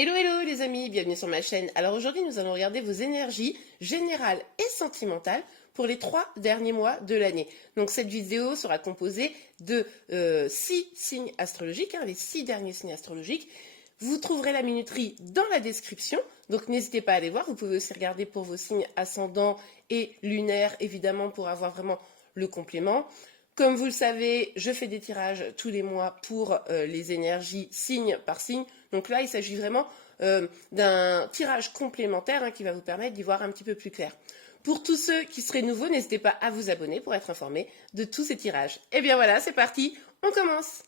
Hello hello les amis, bienvenue sur ma chaîne. Alors aujourd'hui nous allons regarder vos énergies générales et sentimentales pour les 3 derniers mois de l'année. Donc cette vidéo sera composée de 6 signes astrologiques, les 6 derniers signes astrologiques. Vous trouverez la minuterie dans la description, donc n'hésitez pas à aller voir. Vous pouvez aussi regarder pour vos signes ascendants et lunaires, évidemment, pour avoir vraiment le complément. Comme vous le savez, je fais des tirages tous les mois pour les énergies signe par signe. Donc là, il s'agit vraiment d'un tirage complémentaire qui va vous permettre d'y voir un petit peu plus clair. Pour tous ceux qui seraient nouveaux, n'hésitez pas à vous abonner pour être informés de tous ces tirages. Et bien voilà, c'est parti, on commence!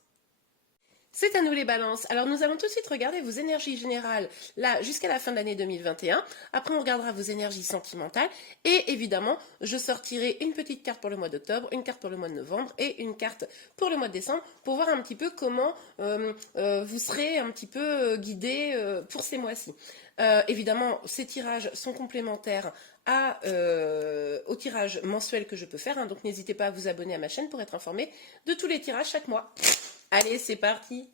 C'est à nous les balances. Alors nous allons tout de suite regarder vos énergies générales là jusqu'à la fin de l'année 2021. Après on regardera vos énergies sentimentales et évidemment je sortirai une petite carte pour le mois d'octobre, une carte pour le mois de novembre et une carte pour le mois de décembre pour voir un petit peu comment vous serez un petit peu guidé pour ces mois-ci. Évidemment ces tirages sont complémentaires au tirage mensuel que je peux faire, donc n'hésitez pas à vous abonner à ma chaîne pour être informé de tous les tirages chaque mois. Allez, c'est parti.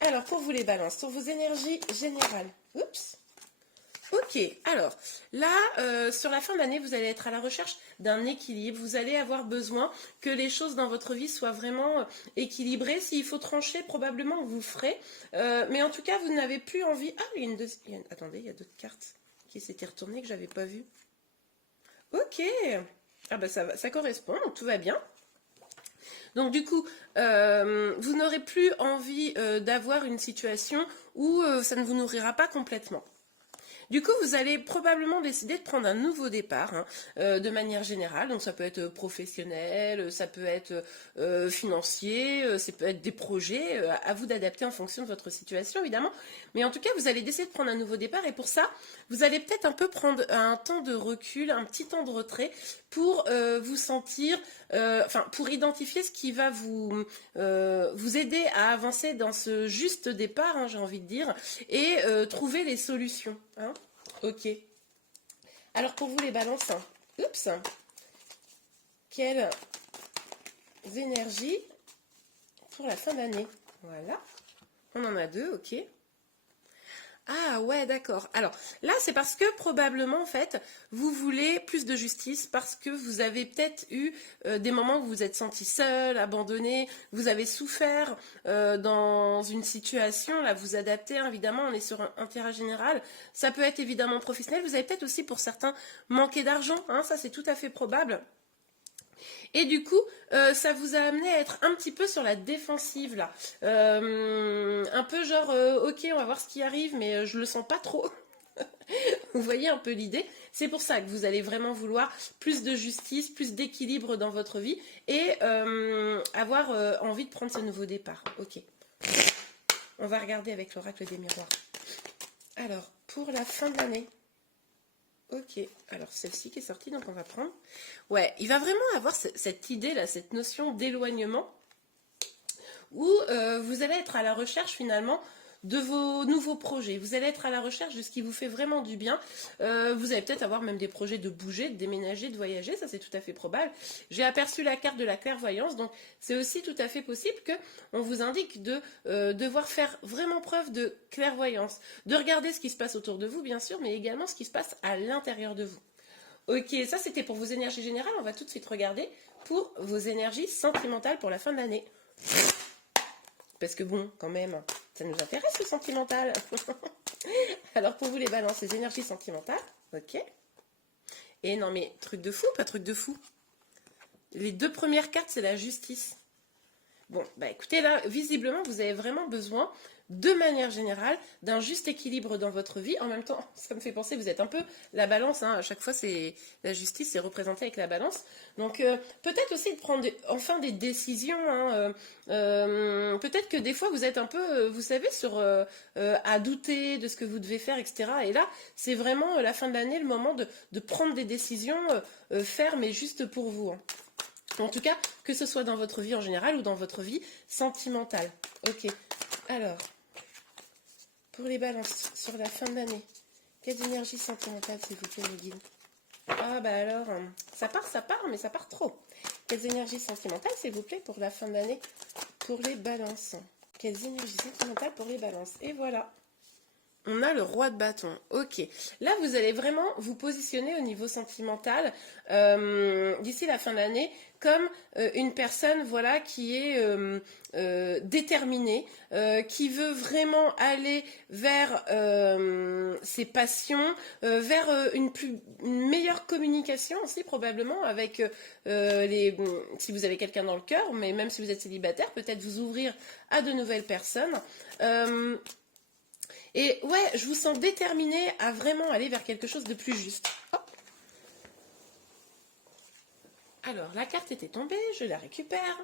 Alors, pour vous les balances, sur vos énergies générales. Oups. Ok, alors, là, sur la fin de l'année, vous allez être à la recherche d'un équilibre. Vous allez avoir besoin que les choses dans votre vie soient vraiment équilibrées. S'il faut trancher, probablement vous le ferez. Mais en tout cas, vous n'avez plus envie... Ah, il y a une deuxième... Attendez, il y a d'autres cartes qui s'étaient retournées que je n'avais pas vues. Ok. Ah ben, ça correspond, donc tout va bien. Donc du coup, vous n'aurez plus envie d'avoir une situation où ça ne vous nourrira pas complètement. Du coup, vous allez probablement décider de prendre un nouveau départ de manière générale. Donc ça peut être professionnel, ça peut être financier, ça peut être des projets, à vous d'adapter en fonction de votre situation évidemment. Mais en tout cas, vous allez décider de prendre un nouveau départ et pour ça, vous allez peut-être un peu prendre un temps de recul, un petit temps de retrait pour vous sentir, pour identifier ce qui va vous aider à avancer dans ce juste départ, j'ai envie de dire, et trouver les solutions. Ok. Alors pour vous les balances, oups, quelles énergies pour la fin d'année? Voilà. On en a 2, ok. Ah ouais, d'accord. Alors là, c'est parce que probablement, en fait, vous voulez plus de justice parce que vous avez peut-être eu des moments où vous vous êtes senti seul, abandonné, vous avez souffert dans une situation, là, vous adaptez, évidemment, on est sur un tirage général. Ça peut être évidemment professionnel. Vous avez peut-être aussi, pour certains, manqué d'argent, ça c'est tout à fait probable. Et du coup, ça vous a amené à être un petit peu sur la défensive là. Un peu genre, ok, on va voir ce qui arrive, mais je le sens pas trop. Vous voyez un peu l'idée. C'est pour ça que vous allez vraiment vouloir plus de justice, plus d'équilibre dans votre vie et avoir envie de prendre ce nouveau départ. Ok. On va regarder avec l'oracle des miroirs. Alors, pour la fin de l'année. Ok, alors celle-ci qui est sortie, donc on va prendre. Ouais, il va vraiment avoir cette idée-là, cette notion d'éloignement, où vous allez être à la recherche finalement de vos nouveaux projets. Vous allez être à la recherche de ce qui vous fait vraiment du bien. Vous allez peut-être avoir même des projets de bouger, de déménager, de voyager, ça c'est tout à fait probable. J'ai aperçu la carte de la clairvoyance, donc c'est aussi tout à fait possible qu'on vous indique de devoir faire vraiment preuve de clairvoyance, de regarder ce qui se passe autour de vous bien sûr, mais également ce qui se passe à l'intérieur de vous. Ok, ça c'était pour vos énergies générales, on va tout de suite regarder pour vos énergies sentimentales pour la fin de l'année. Parce que bon, quand même, ça nous intéresse le sentimental. Alors pour vous les balances, les énergies sentimentales, ok. Et non mais, truc de fou, pas truc de fou. Les 2 premières cartes, c'est la justice. Bon, bah écoutez, là, visiblement, vous avez vraiment besoin, de manière générale, d'un juste équilibre dans votre vie. En même temps, ça me fait penser, vous êtes un peu la balance, à chaque fois, c'est la justice, c'est représenté avec la balance. Donc, peut-être aussi de prendre enfin des décisions. Peut-être que des fois, vous êtes un peu, vous savez, à douter de ce que vous devez faire, etc. Et là, c'est vraiment la fin de l'année, le moment de prendre des décisions fermes et justes pour vous. En tout cas, que ce soit dans votre vie en général ou dans votre vie sentimentale. Ok. Alors, pour les balances sur la fin de l'année, quelles énergies sentimentales, s'il vous plaît, mes guides? Ah bah alors, ça part, mais ça part trop. Quelles énergies sentimentales, s'il vous plaît, pour la fin de l'année, pour les balances? Quelles énergies sentimentales pour les balances? Et voilà. On a le roi de bâton. Ok. Là, vous allez vraiment vous positionner au niveau sentimental d'ici la fin de l'année comme une personne, voilà, qui est déterminée, qui veut vraiment aller vers ses passions, vers une meilleure communication aussi probablement avec si vous avez quelqu'un dans le cœur, mais même si vous êtes célibataire, peut-être vous ouvrir à de nouvelles personnes. Et ouais, je vous sens déterminé à vraiment aller vers quelque chose de plus juste. Hop. Alors, la carte était tombée, je la récupère.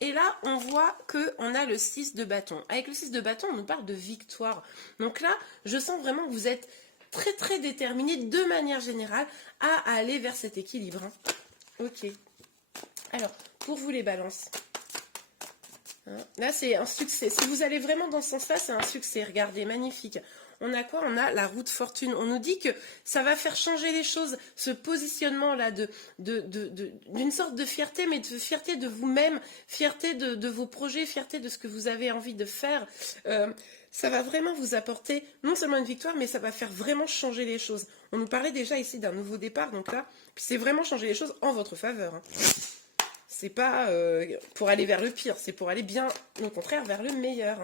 Et là, on voit qu'on a le 6 de bâton. Avec le 6 de bâton, on nous parle de victoire. Donc là, je sens vraiment que vous êtes très très déterminé de manière générale à aller vers cet équilibre. Hein. Ok. Alors, pour vous les balances. Là, c'est un succès. Si vous allez vraiment dans ce sens-là, c'est un succès. Regardez, magnifique. On a quoi? On a la roue de fortune. On nous dit que ça va faire changer les choses, ce positionnement-là d'une sorte de fierté, mais de fierté de vous-même, fierté de vos projets, fierté de ce que vous avez envie de faire. Ça va vraiment vous apporter non seulement une victoire, mais ça va faire vraiment changer les choses. On nous parlait déjà ici d'un nouveau départ, donc là, c'est vraiment changer les choses en votre faveur. Hein. C'est pas pour aller vers le pire, c'est pour aller bien, au contraire, vers le meilleur.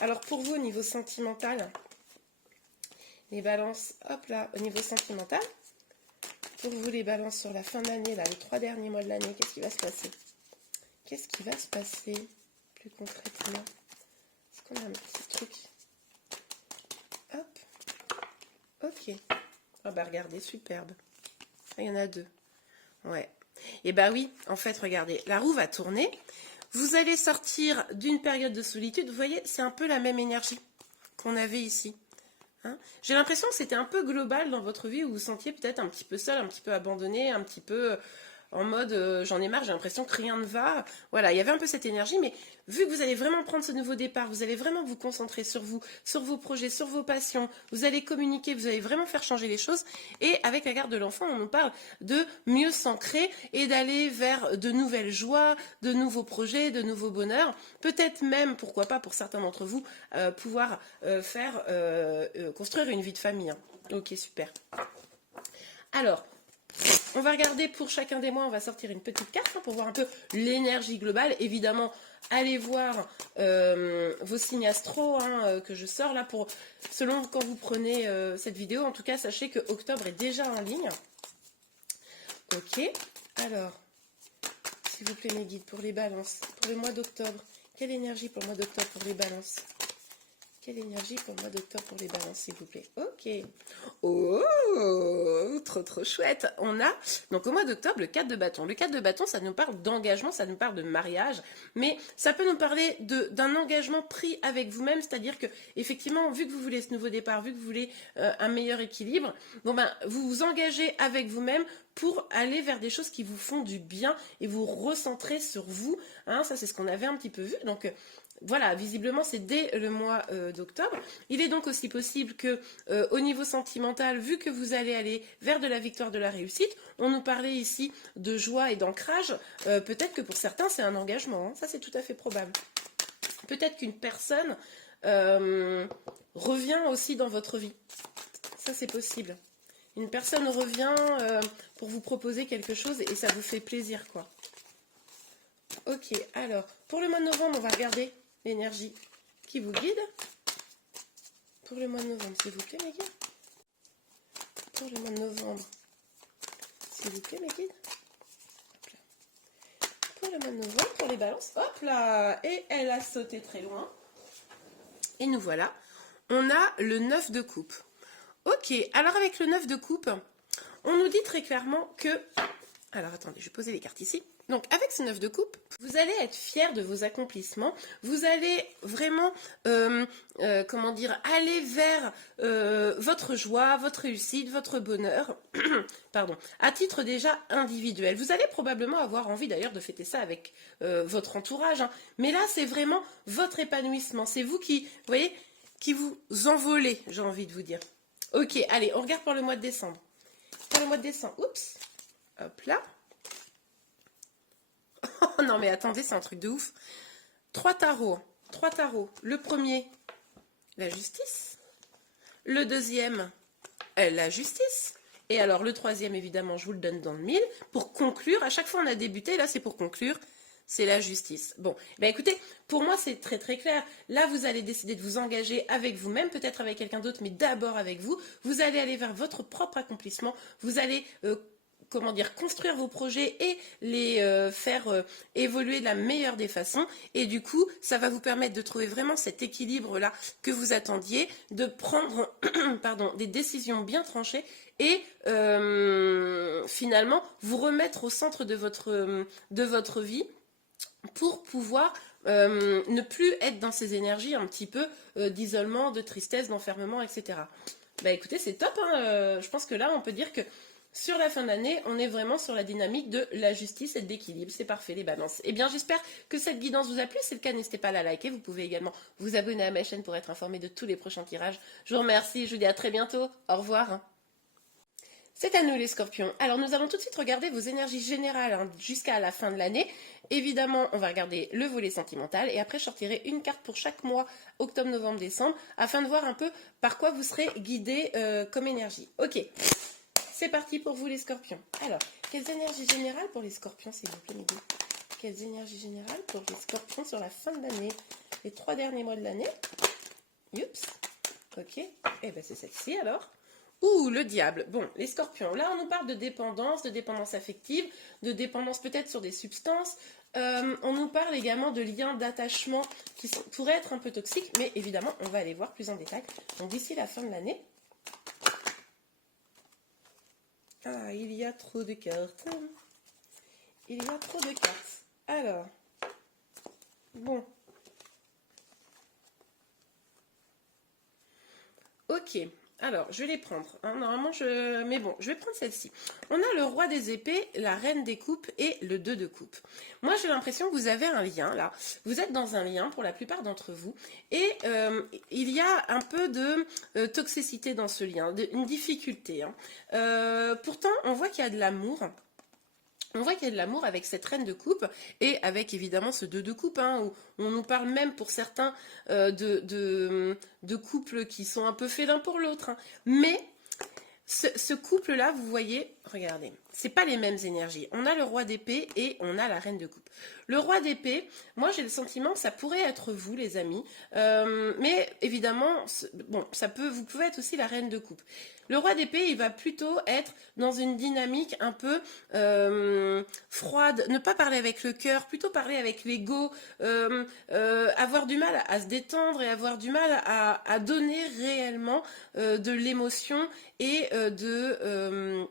Alors pour vous, au niveau sentimental, les balances, hop là, au niveau sentimental, pour vous les balances sur la fin de l'année, là, les 3 derniers mois de l'année, qu'est-ce qui va se passer? Qu'est-ce qui va se passer plus concrètement? Est-ce qu'on a un petit truc? Hop, ok. Ah bah regardez, superbe. Ah, il y en a 2. Ouais. Et bah oui, en fait, regardez, la roue va tourner. Vous allez sortir d'une période de solitude. Vous voyez, c'est un peu la même énergie qu'on avait ici. Hein, j'ai l'impression que c'était un peu global dans votre vie où vous vous sentiez peut-être un petit peu seul, un petit peu abandonné, un petit peu en mode j'en ai marre, j'ai l'impression que rien ne va. Voilà, il y avait un peu cette énergie, mais vu que vous allez vraiment prendre ce nouveau départ, vous allez vraiment vous concentrer sur vous, sur vos projets, sur vos passions, vous allez communiquer, vous allez vraiment faire changer les choses. Et avec la carte de l'enfant, on nous parle de mieux s'ancrer et d'aller vers de nouvelles joies, de nouveaux projets, de nouveaux bonheurs. Peut-être même, pourquoi pas pour certains d'entre vous, pouvoir construire une vie de famille. Hein. Ok, super. Alors, on va regarder pour chacun des mois, on va sortir une petite carte hein, pour voir un peu l'énergie globale. Évidemment, allez voir vos signes astro hein, que je sors là pour selon quand vous prenez cette vidéo. En tout cas, sachez que octobre est déjà en ligne. Ok, alors, s'il vous plaît mes guides, pour les balances, pour le mois d'octobre, quelle énergie pour le mois d'octobre pour les balances? Quelle énergie pour le mois d'octobre pour les balances, s'il vous plaît? Ok. Oh, trop chouette. On a, donc au mois d'octobre, le 4 de bâton. Le 4 de bâton, ça nous parle d'engagement, ça nous parle de mariage, mais ça peut nous parler d'un engagement pris avec vous-même, c'est-à-dire que, effectivement, vu que vous voulez ce nouveau départ, vu que vous voulez un meilleur équilibre, bon ben, vous vous engagez avec vous-même pour aller vers des choses qui vous font du bien et vous recentrer sur vous. Hein, ça, c'est ce qu'on avait un petit peu vu. Donc, voilà, visiblement, c'est dès le mois d'octobre. Il est donc aussi possible que, au niveau sentimental, vu que vous allez aller vers de la victoire, de la réussite, on nous parlait ici de joie et d'ancrage. Peut-être que pour certains, c'est un engagement. Hein, ça, c'est tout à fait probable. Peut-être qu'une personne revient aussi dans votre vie. Ça, c'est possible. Une personne revient pour vous proposer quelque chose et ça vous fait plaisir, quoi. Ok, alors, pour le mois de novembre, on va regarder l'énergie qui vous guide. Pour le mois de novembre, s'il vous plaît, mes guides. Pour le mois de novembre, s'il vous plaît, mes guides. Pour le mois de novembre, pour les balances, hop là. Et elle a sauté très loin. Et nous voilà. On a le 9 de coupe. Ok, alors avec le 9 de coupe, on nous dit très clairement que... Alors attendez, je vais poser les cartes ici. Donc avec ce 9 de coupe, vous allez être fier de vos accomplissements. Vous allez vraiment, comment dire, aller vers votre joie, votre réussite, votre bonheur. Pardon, à titre déjà individuel. Vous allez probablement avoir envie d'ailleurs de fêter ça avec votre entourage. Hein. Mais là, c'est vraiment votre épanouissement. C'est vous qui, vous voyez, qui vous envolez, j'ai envie de vous dire. Ok, allez, on regarde pour le mois de décembre. Pour le mois de décembre, oups, hop là. Oh non mais attendez, c'est un truc de ouf. 3 tarots. Le premier, la justice. Le deuxième, la justice. Et alors le troisième, évidemment, je vous le donne dans le mille. Pour conclure, à chaque fois on a débuté, là c'est pour conclure, c'est la justice. Bon, ben écoutez, pour moi c'est très très clair. Là vous allez décider de vous engager avec vous-même, peut-être avec quelqu'un d'autre, mais d'abord avec vous. Vous allez aller vers votre propre accomplissement. Vous allez comment dire, construire vos projets et les faire évoluer de la meilleure des façons. Et du coup, ça va vous permettre de trouver vraiment cet équilibre-là que vous attendiez, de prendre pardon, des décisions bien tranchées et finalement vous remettre au centre de votre vie pour pouvoir ne plus être dans ces énergies un petit peu d'isolement, de tristesse, d'enfermement, etc. Bah écoutez, c'est top, hein, je pense que là, on peut dire que sur la fin de l'année, on est vraiment sur la dynamique de la justice et de l'équilibre. C'est parfait, les balances. Eh bien, j'espère que cette guidance vous a plu. Si c'est le cas, n'hésitez pas à la liker. Vous pouvez également vous abonner à ma chaîne pour être informé de tous les prochains tirages. Je vous remercie, je vous dis à très bientôt. Au revoir. C'est à nous les scorpions. Alors nous allons tout de suite regarder vos énergies générales jusqu'à la fin de l'année. Évidemment, on va regarder le volet sentimental et après je sortirai une carte pour chaque mois, octobre, novembre, décembre, afin de voir un peu par quoi vous serez guidé comme énergie. Ok, c'est parti pour vous les scorpions. Alors, quelles énergies générales pour les scorpions s'il vous plaît, Midi? Quelles énergies générales pour les scorpions sur la fin de l'année? Les 3 derniers mois de l'année. Youps. Ok, et ben c'est celle-ci alors. Ouh, le diable. Bon, les scorpions. Là, on nous parle de dépendance affective, de dépendance peut-être sur des substances. On nous parle également de liens d'attachement qui pourraient être un peu toxiques, mais évidemment, on va aller voir plus en détail. Donc, d'ici la fin de l'année. Ah, il y a trop de cartes. Il y a trop de cartes. Alors, bon. Ok. Alors, je vais les prendre. Hein. Normalement, mais bon, je vais prendre celle-ci. On a le roi des épées, la reine des coupes et le 2 de coupe. Moi, j'ai l'impression que vous avez un lien, là. Vous êtes dans un lien, pour la plupart d'entre vous. Et il y a un peu de toxicité dans ce lien, une difficulté. Hein. Pourtant, on voit qu'il y a de l'amour. On voit qu'il y a de l'amour avec cette reine de coupe et avec évidemment ce 2 de coupe, hein, où on nous parle même pour certains de couples qui sont un peu félins pour l'autre. Hein. Mais ce couple-là, vous voyez, regardez, c'est pas les mêmes énergies. On a le roi d'épée et on a la reine de coupe. Le roi d'épée, moi j'ai le sentiment que ça pourrait être vous, les amis, mais évidemment, bon, vous pouvez être aussi la reine de coupe. Le roi d'épée, il va plutôt être dans une dynamique un peu froide, ne pas parler avec le cœur, plutôt parler avec l'ego, avoir du mal à se détendre et avoir du mal à donner réellement de l'émotion et de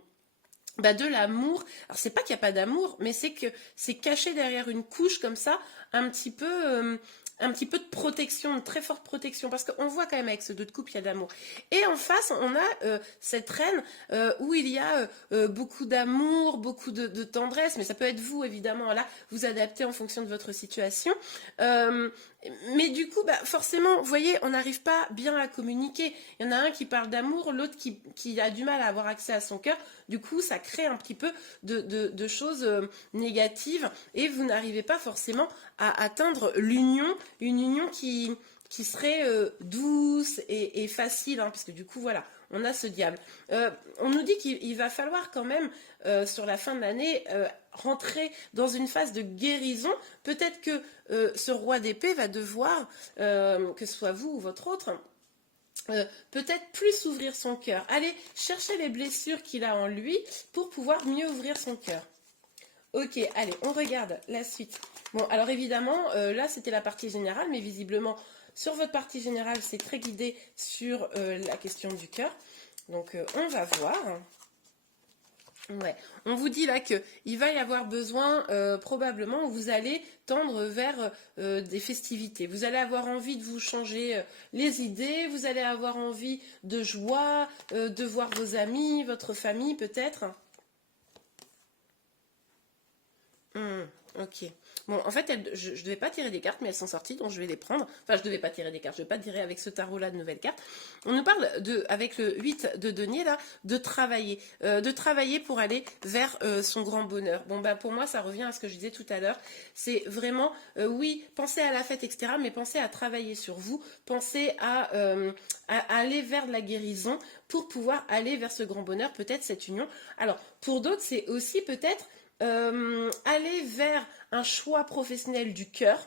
l'amour. Alors c'est pas qu'il n'y a pas d'amour, mais c'est que c'est caché derrière une couche comme ça, un petit peu de protection, de très forte protection, parce qu'on voit quand même avec ce 2 de coupe, il y a de l'amour. Et en face, on a cette reine où il y a beaucoup d'amour, beaucoup de tendresse, mais ça peut être vous, évidemment, là, vous adaptez en fonction de votre situation. Mais du coup, forcément, vous voyez, on n'arrive pas bien à communiquer. Il y en a un qui parle d'amour, l'autre qui a du mal à avoir accès à son cœur. Du coup, ça crée un petit peu de choses négatives et vous n'arrivez pas forcément à atteindre l'union, une union qui serait douce et facile, hein, parce que du coup, voilà, on a ce diable. On nous dit qu'il va falloir quand même, sur la fin de l'année, rentrer dans une phase de guérison. Peut-être que ce roi d'épée va devoir, que ce soit vous ou votre autre, peut-être plus ouvrir son cœur. Allez chercher les blessures qu'il a en lui pour pouvoir mieux ouvrir son cœur. Ok, allez, on regarde la suite. Bon, alors évidemment, là c'était la partie générale, mais visiblement, sur votre partie générale, c'est très guidé sur la question du cœur. Donc, on va voir. Ouais. On vous dit là qu'il va y avoir besoin, probablement, où vous allez tendre vers des festivités. Vous allez avoir envie de vous changer les idées, vous allez avoir envie de joie, de voir vos amis, votre famille peut-être. Ok. Bon, en fait, je devais pas tirer des cartes, mais elles sont sorties, donc je vais les prendre. Enfin, je devais pas tirer des cartes, je vais pas tirer avec ce tarot-là de nouvelles cartes. On nous parle avec le 8 de denier, là, de travailler pour aller vers son grand bonheur. Bon, ben, pour moi, ça revient à ce que je disais tout à l'heure. C'est vraiment, oui, pensez à la fête, etc., mais pensez à travailler sur vous, pensez à aller vers de la guérison pour pouvoir aller vers ce grand bonheur, peut-être cette union. Alors, pour d'autres, c'est aussi peut-être aller vers un choix professionnel du cœur.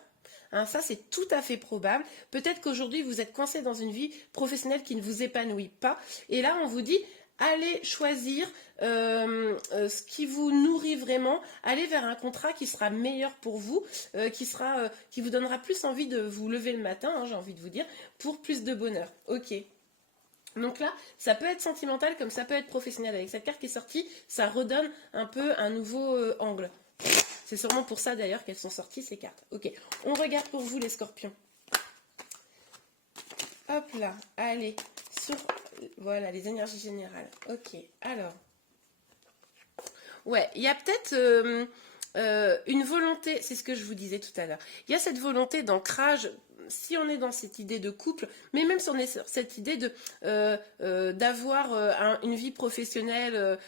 Hein, ça, c'est tout à fait probable. Peut-être qu'aujourd'hui, vous êtes coincé dans une vie professionnelle qui ne vous épanouit pas. Et là, on vous dit, allez choisir ce qui vous nourrit vraiment. Allez vers un contrat qui sera meilleur pour vous, qui vous donnera plus envie de vous lever le matin, hein, j'ai envie de vous dire, pour plus de bonheur. Ok. Donc là, ça peut être sentimental comme ça peut être professionnel. Avec cette carte qui est sortie, ça redonne un peu un nouveau angle. C'est sûrement pour ça d'ailleurs qu'elles sont sorties ces cartes. Ok, on regarde pour vous les scorpions. Hop là, allez, sur voilà les énergies générales. Ok, alors. Ouais, il y a peut-être une volonté, c'est ce que je vous disais tout à l'heure. Il y a cette volonté d'ancrage. Si on est dans cette idée de couple, mais même si on est sur cette idée d'avoir une vie professionnelle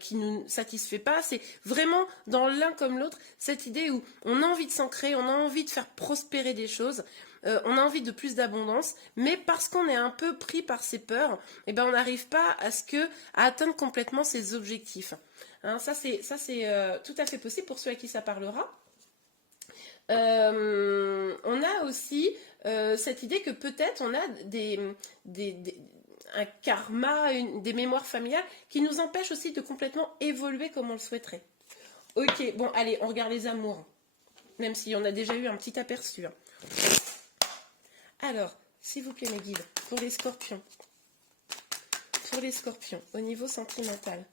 qui ne nous satisfait pas, c'est vraiment dans l'un comme l'autre cette idée où on a envie de s'ancrer, on a envie de faire prospérer des choses, on a envie de plus d'abondance, mais parce qu'on est un peu pris par ses peurs, eh ben on n'arrive pas à atteindre complètement ses objectifs. Hein, ça c'est tout à fait possible pour ceux à qui ça parlera. On a aussi cette idée que peut-être on a un karma, des mémoires familiales qui nous empêchent aussi de complètement évoluer comme on le souhaiterait. Ok, bon, allez, on regarde les amours. Même si on a déjà eu un petit aperçu. Hein. Alors, s'il vous plaît, mes guides, pour les scorpions. Pour les scorpions, au niveau sentimental.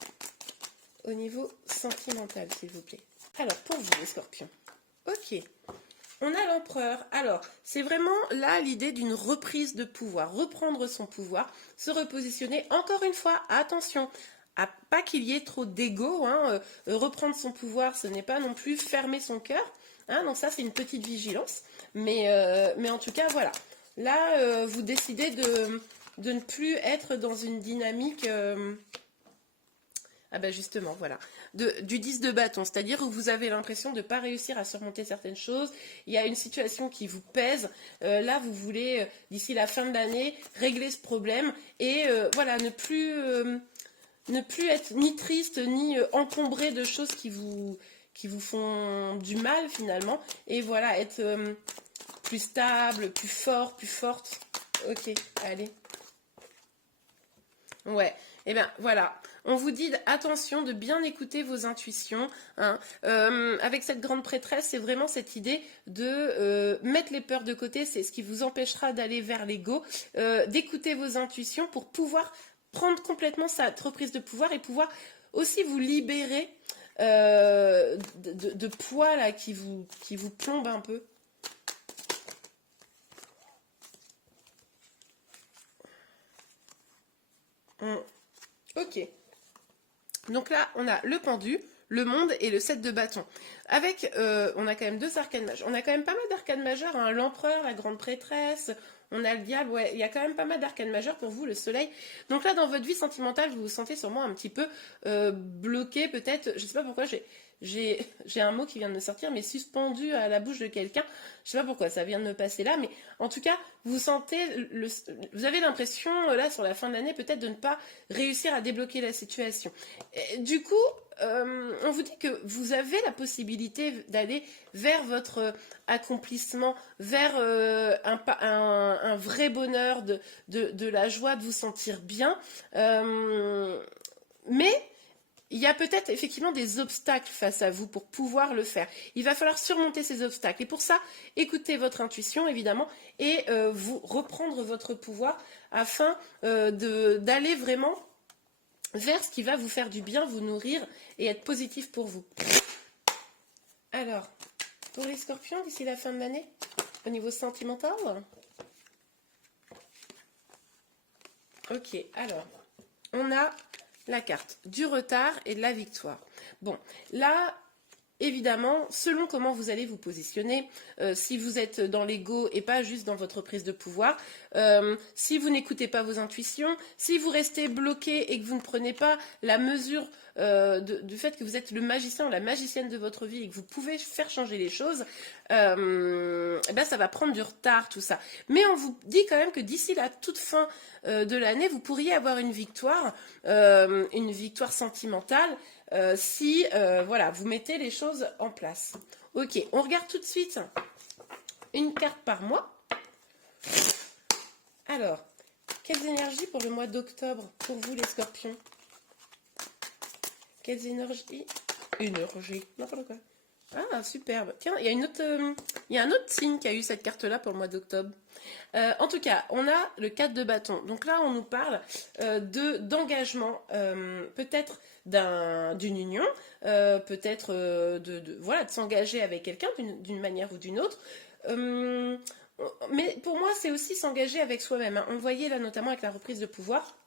Au niveau sentimental, s'il vous plaît. Alors, pour vous, les scorpions. Ok. On a l'empereur. Alors, c'est vraiment là l'idée d'une reprise de pouvoir. Reprendre son pouvoir, se repositionner. Encore une fois, attention, à pas qu'il y ait trop d'ego. Hein. Reprendre son pouvoir, ce n'est pas non plus fermer son cœur. Hein. Donc ça, c'est une petite vigilance. Mais en tout cas, voilà. Là, vous décidez de ne plus être dans une dynamique... Ah ben justement, voilà. Du 10 de bâton, c'est-à-dire où vous avez l'impression de ne pas réussir à surmonter certaines choses, il y a une situation qui vous pèse, là vous voulez, d'ici la fin de l'année, régler ce problème, et voilà, ne plus être ni triste, ni encombré de choses qui vous font du mal finalement, et voilà, être plus stable, plus fort, plus forte. Ok, allez. Ouais, et bien voilà. On vous dit attention de bien écouter vos intuitions. Hein. Avec cette grande prêtresse, c'est vraiment cette idée de mettre les peurs de côté. C'est ce qui vous empêchera d'aller vers l'ego. D'écouter vos intuitions pour pouvoir prendre complètement cette reprise de pouvoir et pouvoir aussi vous libérer de poids là, qui vous plombe un peu. Ok. Donc là, on a le pendu, le monde et le 7 de bâton. Avec, on a quand même 2 arcanes majeures. On a quand même pas mal d'arcanes majeures, hein, l'empereur, la grande prêtresse, on a le diable, ouais, il y a quand même pas mal d'arcanes majeures pour vous, le soleil. Donc là, dans votre vie sentimentale, vous vous sentez sûrement un petit peu bloqué, peut-être, je sais pas pourquoi, j'ai un mot qui vient de me sortir, mais suspendu à la bouche de quelqu'un. Je sais pas pourquoi ça vient de me passer là, mais en tout cas, vous avez l'impression, là, sur la fin de l'année, peut-être de ne pas réussir à débloquer la situation. Et, du coup, on vous dit que vous avez la possibilité d'aller vers votre accomplissement, vers un vrai bonheur, de la joie, de vous sentir bien. Mais il y a peut-être effectivement des obstacles face à vous pour pouvoir le faire. Il va falloir surmonter ces obstacles. Et pour ça, écoutez votre intuition, évidemment, et vous reprendre votre pouvoir afin d'aller vraiment vers ce qui va vous faire du bien, vous nourrir et être positif pour vous. Alors, pour les scorpions, d'ici la fin de l'année, au niveau sentimental. Ok, alors, on a la carte du retard et de la victoire. Bon, là, évidemment, selon comment vous allez vous positionner, si vous êtes dans l'ego et pas juste dans votre prise de pouvoir, si vous n'écoutez pas vos intuitions, si vous restez bloqué et que vous ne prenez pas la mesure du fait que vous êtes le magicien ou la magicienne de votre vie et que vous pouvez faire changer les choses, eh ben ça va prendre du retard tout ça. Mais on vous dit quand même que d'ici la toute fin de l'année, vous pourriez avoir une victoire sentimentale si voilà, vous mettez les choses en place. Ok, on regarde tout de suite une carte par mois. Alors, quelles énergies pour le mois d'octobre pour vous les scorpions? Quelles énergies? Énergie, n'importe quoi. Ah, superbe. Tiens, il y a un autre signe qui a eu cette carte-là pour le mois d'octobre. En tout cas, on a le 4 de bâton. Donc là, on nous parle d'engagement, peut-être d'une union, peut-être voilà, de s'engager avec quelqu'un d'une manière ou d'une autre. Mais pour moi, c'est aussi s'engager avec soi-même, hein. On le voyait là notamment avec la reprise de pouvoir.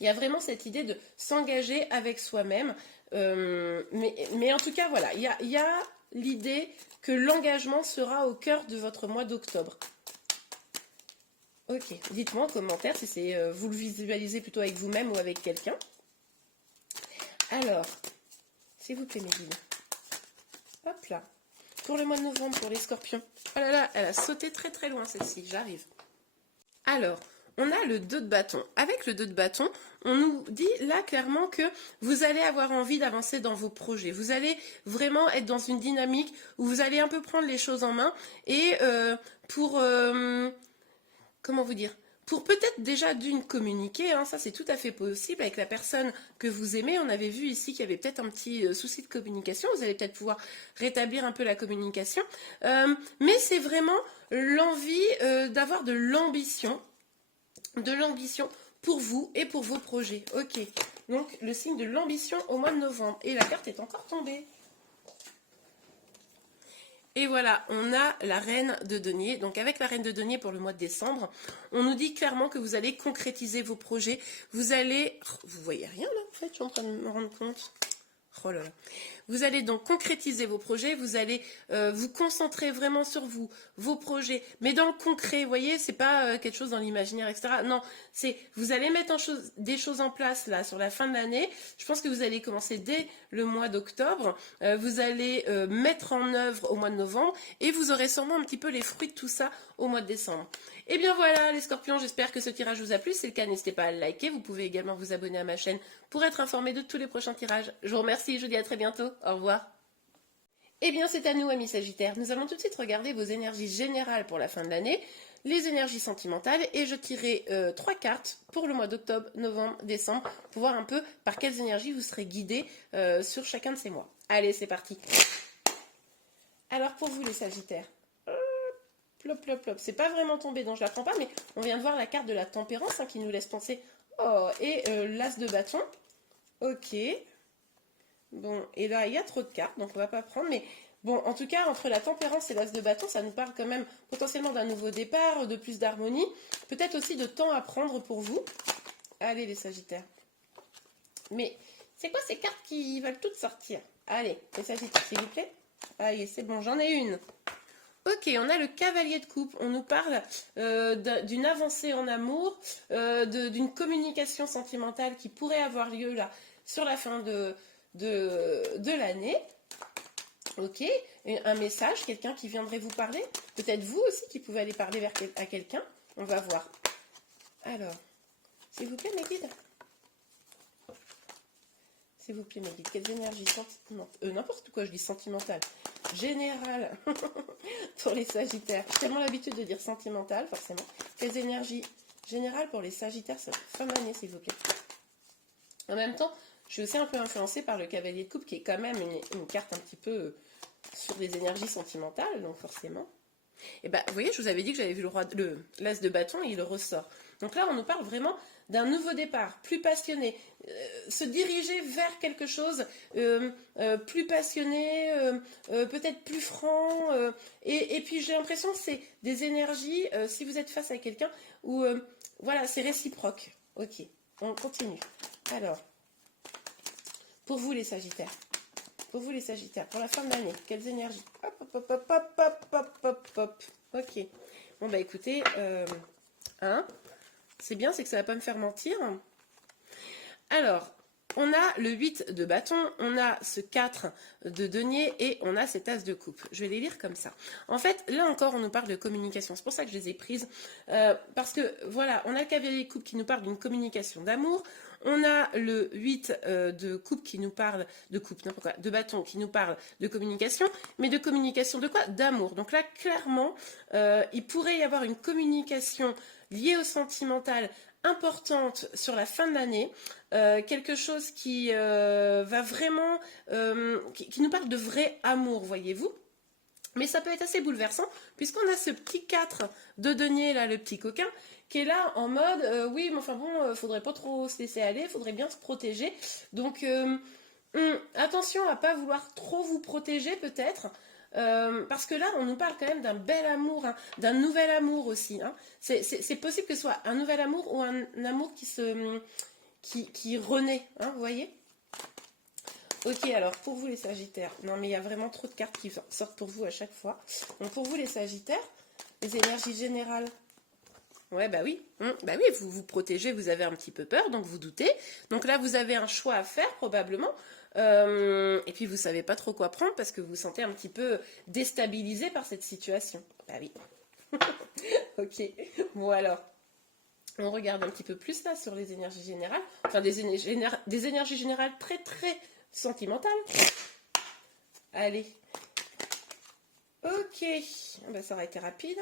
Il y a vraiment cette idée de s'engager avec soi-même. Mais en tout cas, voilà, il y a l'idée que l'engagement sera au cœur de votre mois d'octobre. Ok, dites-moi en commentaire si vous le visualisez plutôt avec vous-même ou avec quelqu'un. Alors, s'il vous plaît mes guides. Hop là. Pour le mois de novembre, pour les scorpions. Oh là là, elle a sauté très très loin celle-ci, j'arrive. Alors, on a le 2 de bâton. Avec le 2 de bâton, on nous dit là clairement que vous allez avoir envie d'avancer dans vos projets. Vous allez vraiment être dans une dynamique où vous allez un peu prendre les choses en main et comment vous dire, pour peut-être déjà d'une communiquer, hein, ça c'est tout à fait possible avec la personne que vous aimez. On avait vu ici qu'il y avait peut-être un petit souci de communication. Vous allez peut-être pouvoir rétablir un peu la communication. Mais c'est vraiment l'envie d'avoir de l'ambition pour vous et pour vos projets. Ok, donc le signe de l'ambition au mois de novembre. Et la carte est encore tombée. Et voilà, on a la reine de denier. Donc avec la reine de denier pour le mois de décembre, on nous dit clairement que vous allez concrétiser vos projets. Vous allez... Vous voyez rien là en fait, je suis en train de me rendre compte. Oh là là. Vous allez donc concrétiser vos projets, vous allez vous concentrer vraiment sur vous, vos projets, mais dans le concret, vous voyez, c'est pas quelque chose dans l'imaginaire, etc. Non, c'est vous allez mettre des choses en place là sur la fin de l'année. Je pense que vous allez commencer dès le mois d'octobre, vous allez mettre en œuvre au mois de novembre et vous aurez sûrement un petit peu les fruits de tout ça au mois de décembre. Et bien voilà les scorpions, j'espère que ce tirage vous a plu. Si c'est le cas, n'hésitez pas à le liker. Vous pouvez également vous abonner à ma chaîne pour être informé de tous les prochains tirages. Je vous remercie, je vous dis à très bientôt. Au revoir. Et bien c'est à nous amis Sagittaires. Nous allons tout de suite regarder vos énergies générales pour la fin de l'année, les énergies sentimentales et je tirerai 3 cartes pour le mois d'octobre, novembre, décembre pour voir un peu par quelles énergies vous serez guidés sur chacun de ces mois. Allez, c'est parti. Alors pour vous les Sagittaires. Plop, plop, plop. C'est pas vraiment tombé, donc je la prends pas, mais on vient de voir la carte de la tempérance hein, qui nous laisse penser. Oh, et l'as de bâton. Ok. Bon, et là, il y a trop de cartes, donc on va pas prendre, mais bon, en tout cas, entre la tempérance et l'as de bâton, ça nous parle quand même potentiellement d'un nouveau départ, de plus d'harmonie, peut-être aussi de temps à prendre pour vous. Allez, les Sagittaires. Mais c'est quoi ces cartes qui veulent toutes sortir? Allez, les Sagittaires, s'il vous plaît. Allez, c'est bon, j'en ai une. Ok, on a le cavalier de coupe. On nous parle d'une avancée en amour, d'une communication sentimentale qui pourrait avoir lieu là sur la fin de l'année. Ok, un message, quelqu'un qui viendrait vous parler. Peut-être vous aussi qui pouvez aller parler à quelqu'un. On va voir. Alors, s'il vous plaît mes guides. S'il vous plaît mes guides, quelles énergies sentimentales, n'importe quoi, je dis sentimentale. Générale pour les Sagittaires. J'ai tellement l'habitude de dire sentimentale, forcément. Quelles énergies générales pour les Sagittaires cette fin d'année, s'il vous plaît. En même temps, je suis aussi un peu influencée par le cavalier de coupe, qui est quand même une carte un petit peu sur des énergies sentimentales, donc forcément. Et ben, vous voyez, je vous avais dit que j'avais vu l'as de bâton et il ressort. Donc là, on nous parle vraiment d'un nouveau départ, plus passionné, se diriger vers quelque chose plus passionné, peut-être plus franc. Et puis j'ai l'impression que c'est des énergies, si vous êtes face à quelqu'un, où voilà, c'est réciproque. Ok, on continue. Alors, pour vous les Sagittaires, pour vous les Sagittaires, pour la fin de l'année, quelles énergies? Hop, hop, hop, hop, hop, hop, hop, hop. Ok. Bon, bah écoutez, hein, c'est bien, c'est que ça va pas me faire mentir. Alors, on a le 8 de bâton, on a ce 4 de denier et on a cet as de coupe. Je vais les lire comme ça. En fait, là encore, on nous parle de communication. C'est pour ça que je les ai prises. Parce que, voilà, on a le cavalier de coupe qui nous parle d'une communication d'amour. On a le 8 de coupe qui nous parle de coupe, n'importe quoi, de bâton qui nous parle de communication. Mais de communication de quoi? D'amour. Donc là, clairement, il pourrait y avoir une communication liée au sentimental importante sur la fin de l'année, quelque chose qui va vraiment, qui nous parle de vrai amour, voyez-vous. Mais ça peut être assez bouleversant, puisqu'on a ce petit 4 de denier, là, le petit coquin, qui est là en mode, oui, mais enfin bon, faudrait pas trop se laisser aller, faudrait bien se protéger. Donc, attention à pas vouloir trop vous protéger, peut-être. Parce que là, on nous parle quand même d'un bel amour, hein, d'un nouvel amour aussi. Hein. C'est possible que ce soit un nouvel amour ou un amour qui renaît, hein, vous voyez? Ok, alors pour vous les Sagittaires, non mais il y a vraiment trop de cartes qui sortent pour vous à chaque fois. Donc pour vous les Sagittaires, les énergies générales. Ouais, bah oui, bah oui, vous vous protégez, vous avez un petit peu peur, donc vous doutez. Donc là, vous avez un choix à faire probablement. Et puis vous savez pas trop quoi prendre parce que vous vous sentez un petit peu déstabilisé par cette situation. Bah oui. Ok, bon alors, on regarde un petit peu plus là sur les énergies générales. Enfin, des énergies générales très très sentimentales. Allez. Ok, bah, ça aurait été rapide.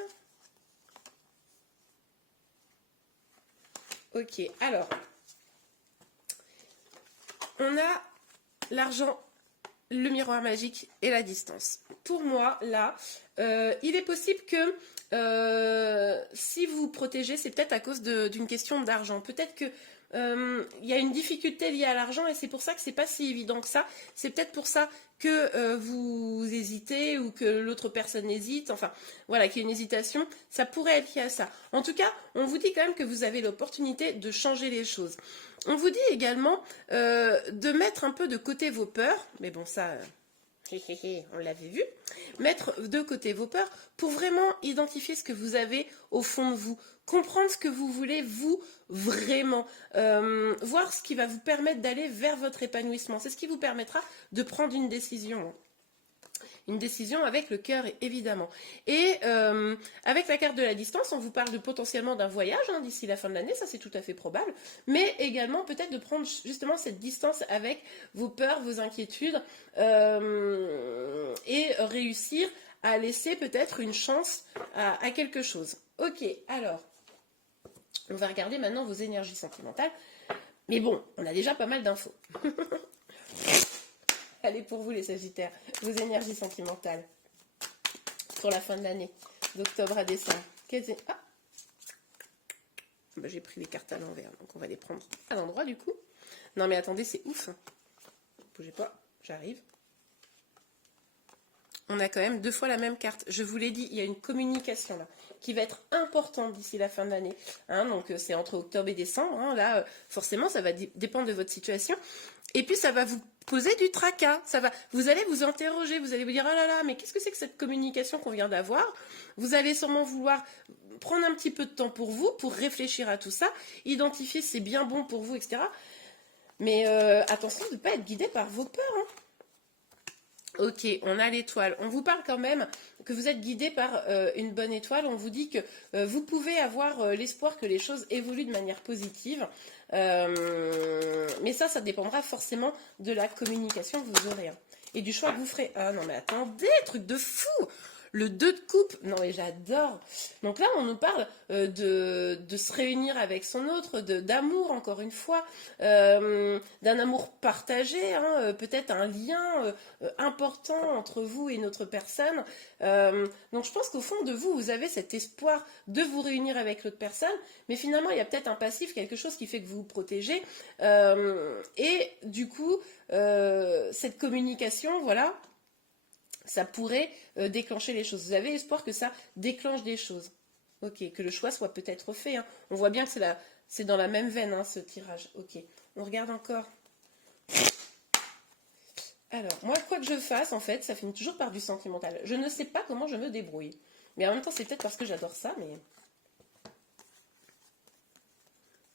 Ok, alors, on a l'argent, le miroir magique et la distance. Pour moi, là, il est possible que si vous vous protégez, c'est peut-être à cause d'une question d'argent. Peut-être que il y a une difficulté liée à l'argent et c'est pour ça que c'est pas si évident que ça. C'est peut-être pour ça que vous hésitez ou que l'autre personne hésite. Enfin, voilà, qu'il y a une hésitation. Ça pourrait être lié à ça. En tout cas, on vous dit quand même que vous avez l'opportunité de changer les choses. On vous dit également de mettre un peu de côté vos peurs. Mais bon, ça... on l'avait vu, mettre de côté vos peurs pour vraiment identifier ce que vous avez au fond de vous, comprendre ce que vous voulez vous vraiment, voir ce qui va vous permettre d'aller vers votre épanouissement. C'est ce qui vous permettra de prendre une décision. Une décision avec le cœur, évidemment. Et avec la carte de la distance, on vous parle potentiellement d'un voyage hein, d'ici la fin de l'année, ça c'est tout à fait probable, mais également peut-être de prendre justement cette distance avec vos peurs, vos inquiétudes, et réussir à laisser peut-être une chance à quelque chose. Ok, alors, on va regarder maintenant vos énergies sentimentales, mais bon, on a déjà pas mal d'infos. Allez, pour vous les Sagittaires, vos énergies sentimentales pour la fin de l'année, d'octobre à décembre. Ah bah, j'ai pris les cartes à l'envers, donc on va les prendre à l'endroit du coup. Non mais attendez, c'est ouf. Bougez pas, j'arrive. On a quand même 2 fois la même carte. Je vous l'ai dit, il y a une communication là qui va être importante d'ici la fin de l'année. Hein, donc c'est entre octobre et décembre. Hein, là, forcément, ça va dépendre de votre situation. Et puis ça va vous poser du tracas. Vous allez vous interroger, vous allez vous dire, oh là là, mais qu'est-ce que c'est que cette communication qu'on vient d'avoir? Vous allez sûrement vouloir prendre un petit peu de temps pour vous, pour réfléchir à tout ça, identifier si c'est bien bon pour vous, etc. Mais attention de ne pas être guidé par vos peurs. Hein. Ok, on a l'étoile. On vous parle quand même que vous êtes guidé par une bonne étoile. On vous dit que vous pouvez avoir l'espoir que les choses évoluent de manière positive. Mais ça dépendra forcément de la communication que vous aurez. Hein, et du choix que vous ferez. Ah non mais attendez, truc de fou! Le 2 de coupe, non mais j'adore. Donc là, on nous parle de se réunir avec son autre, d'amour, encore une fois, d'un amour partagé, hein, peut-être un lien important entre vous et une autre personne. Donc je pense qu'au fond de vous, vous avez cet espoir de vous réunir avec l'autre personne, mais finalement, il y a peut-être un passif, quelque chose qui fait que vous vous protégez. Et du coup, cette communication, voilà, ça pourrait déclencher les choses. Vous avez espoir que ça déclenche des choses. Ok, que le choix soit peut-être fait. Hein. On voit bien que c'est dans la même veine, hein, ce tirage. Ok, on regarde encore. Alors, moi, quoi que je fasse, en fait, ça finit toujours par du sentimental. Je ne sais pas comment je me débrouille. Mais en même temps, c'est peut-être parce que j'adore ça, mais...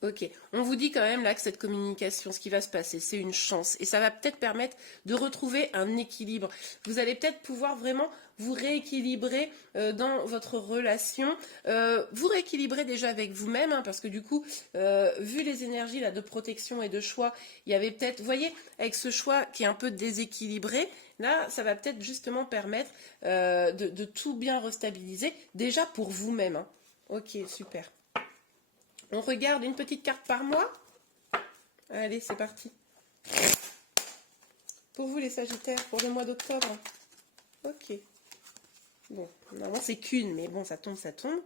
Ok, on vous dit quand même là que cette communication, ce qui va se passer, c'est une chance et ça va peut-être permettre de retrouver un équilibre. Vous allez peut-être pouvoir vraiment vous rééquilibrer dans votre relation, vous rééquilibrer déjà avec vous-même, hein, parce que du coup, vu les énergies là de protection et de choix, il y avait peut-être, vous voyez, avec ce choix qui est un peu déséquilibré, là, ça va peut-être justement permettre de tout bien restabiliser, déjà pour vous-même. Hein. Ok, super. On regarde une petite carte par mois. Allez, c'est parti. Pour vous les Sagittaires, pour le mois d'octobre. Ok. Bon, normalement c'est qu'une, mais bon, ça tombe, ça tombe.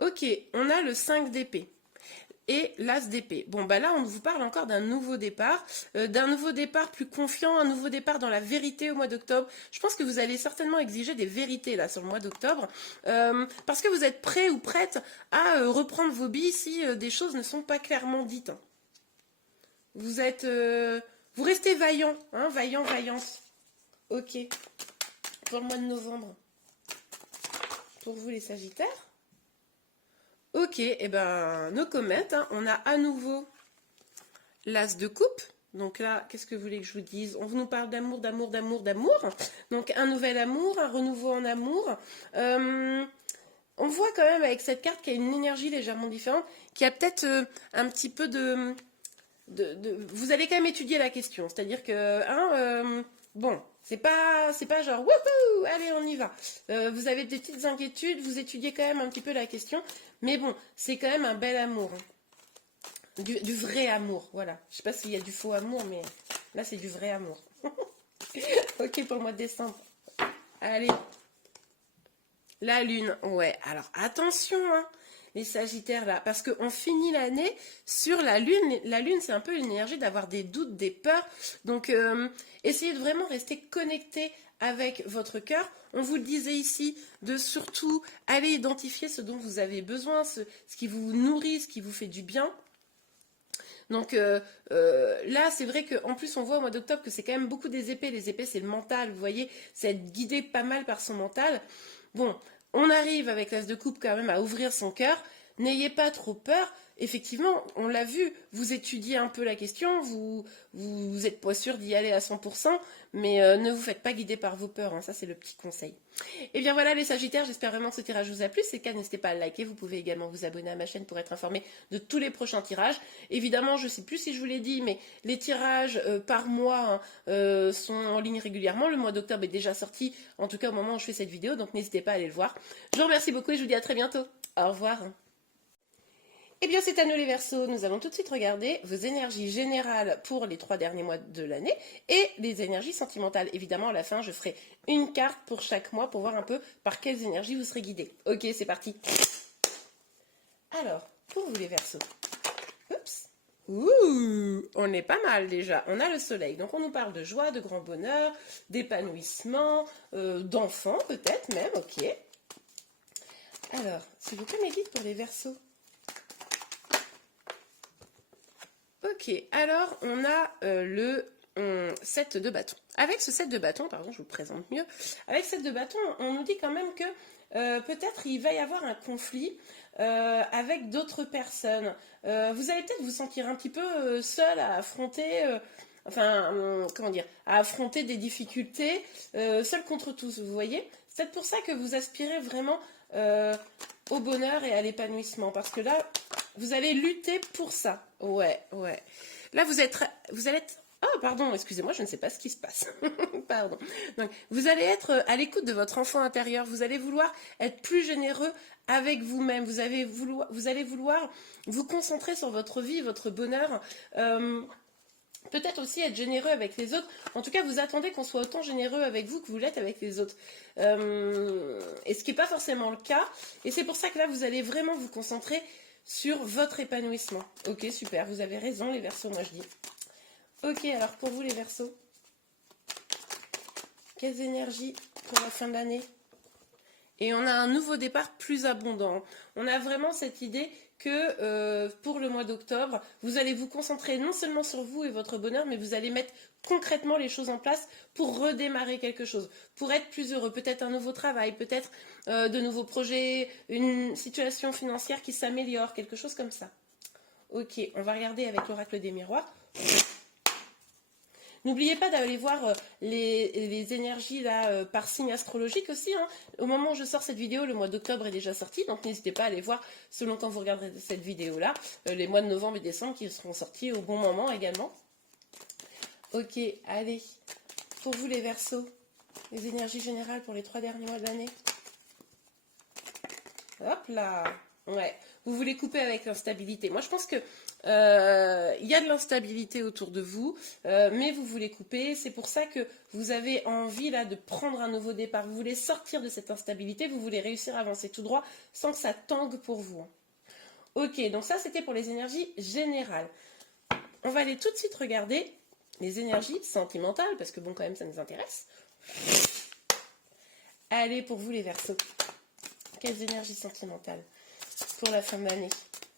Ok, on a le 5 d'épée et l'as d'épée. Bon, bah là, on vous parle encore d'un nouveau départ plus confiant, un nouveau départ dans la vérité au mois d'octobre. Je pense que vous allez certainement exiger des vérités là sur le mois d'octobre, parce que vous êtes prêt ou prête à reprendre vos billes si des choses ne sont pas clairement dites. Hein. Vous restez vaillant, hein, vaillant, vaillante. Ok. Pour le mois de novembre. Pour vous les Sagittaires. Ok, et ben, no comment, hein. On a à nouveau l'as de coupe. Donc là, qu'est-ce que vous voulez que je vous dise? On nous parle d'amour, d'amour, d'amour, d'amour. Donc un nouvel amour, un renouveau en amour. On voit quand même avec cette carte qu'il y a une énergie légèrement différente, qui a peut-être un petit peu vous allez quand même étudier la question. C'est-à-dire que, hein, bon, c'est pas genre, wouhou, allez, on y va. Vous avez des petites inquiétudes, vous étudiez quand même un petit peu la question. Mais bon, c'est quand même un bel amour. Hein. Du vrai amour, voilà. Je sais pas s'il y a du faux amour, mais là, c'est du vrai amour. Ok, pour le mois de décembre. Allez. La lune, ouais. Alors, attention, hein, les Sagittaires, là, parce qu'on finit l'année sur la lune. La lune, c'est un peu une énergie d'avoir des doutes, des peurs. Donc, essayez de vraiment rester connecté avec votre cœur. On vous le disait ici, de surtout aller identifier ce dont vous avez besoin, ce qui vous nourrit, ce qui vous fait du bien. Donc là, c'est vrai qu'en plus, on voit au mois d'octobre que c'est quand même beaucoup des épées. Les épées, c'est le mental, vous voyez, c'est être guidé pas mal par son mental. Bon, on arrive avec l'as de coupe quand même à ouvrir son cœur. N'ayez pas trop peur. Effectivement, on l'a vu, vous étudiez un peu la question, vous êtes pas sûr d'y aller à 100%, mais ne vous faites pas guider par vos peurs, hein, ça c'est le petit conseil. Et bien voilà les Sagittaires, j'espère vraiment que ce tirage vous a plu. Si c'est le cas, n'hésitez pas à le liker, vous pouvez également vous abonner à ma chaîne pour être informé de tous les prochains tirages. Évidemment, je ne sais plus si je vous l'ai dit, mais les tirages par mois sont en ligne régulièrement. Le mois d'octobre est déjà sorti, en tout cas au moment où je fais cette vidéo, donc n'hésitez pas à aller le voir. Je vous remercie beaucoup et je vous dis à très bientôt. Au revoir. Eh bien, c'est à nous les Verseaux. Nous allons tout de suite regarder vos énergies générales pour les 3 derniers mois de l'année et les énergies sentimentales. Évidemment, à la fin, je ferai une carte pour chaque mois pour voir un peu par quelles énergies vous serez guidés. Ok, c'est parti. Alors, pour vous les Verseaux. Oups. Ouh, on est pas mal déjà. On a le soleil. Donc, on nous parle de joie, de grand bonheur, d'épanouissement, d'enfants peut-être même. Ok. Alors, s'il vous plaît, mes guides pour les Verseaux. Ok, alors on a le 7 de bâton. Avec ce 7 de bâton, pardon, je vous le présente mieux. Avec ce 7 de bâton, on nous dit quand même que peut-être il va y avoir un conflit avec d'autres personnes. Vous allez peut-être vous sentir un petit peu seul à affronter, comment dire, à affronter des difficultés, seul contre tous, vous voyez. C'est peut-être pour ça que vous aspirez vraiment au bonheur et à l'épanouissement, parce que là, vous allez lutter pour ça. Ouais, ouais. Là, vous allez être... Oh, pardon, excusez-moi, je ne sais pas ce qui se passe. Pardon. Donc, vous allez être à l'écoute de votre enfant intérieur. Vous allez vouloir être plus généreux avec vous-même. Vous allez vouloir vous concentrer sur votre vie, votre bonheur. Peut-être aussi être généreux avec les autres. En tout cas, vous attendez qu'on soit autant généreux avec vous que vous l'êtes avec les autres. Et ce qui n'est pas forcément le cas. Et c'est pour ça que là, vous allez vraiment vous concentrer sur votre épanouissement. Ok, super, vous avez raison les Verseaux, moi je dis. Ok, alors pour vous les Verseaux, quelles énergies pour la fin de l'année? Et on a un nouveau départ plus abondant. On a vraiment cette idée que pour le mois d'octobre, vous allez vous concentrer non seulement sur vous et votre bonheur, mais vous allez mettre concrètement les choses en place pour redémarrer quelque chose, pour être plus heureux, peut-être un nouveau travail, peut-être de nouveaux projets, une situation financière qui s'améliore, quelque chose comme ça. Ok, on va regarder avec l'oracle des miroirs. N'oubliez pas d'aller voir les énergies là par signe astrologique aussi. Hein. Au moment où je sors cette vidéo, le mois d'octobre est déjà sorti, donc n'hésitez pas à aller voir, selon quand vous regarderez cette vidéo-là, les mois de novembre et décembre qui seront sortis au bon moment également. Ok, allez, pour vous les Verseaux, les énergies générales pour les 3 derniers mois de l'année. Hop là, ouais, vous voulez couper avec l'instabilité. Moi je pense que il y a de l'instabilité autour de vous, mais vous voulez couper. C'est pour ça que vous avez envie là de prendre un nouveau départ. Vous voulez sortir de cette instabilité, vous voulez réussir à avancer tout droit sans que ça tangue pour vous. Ok, donc ça c'était pour les énergies générales. On va aller tout de suite regarder les énergies sentimentales, parce que bon quand même ça nous intéresse. Allez, pour vous les Verseaux, quelles énergies sentimentales pour la fin de l'année?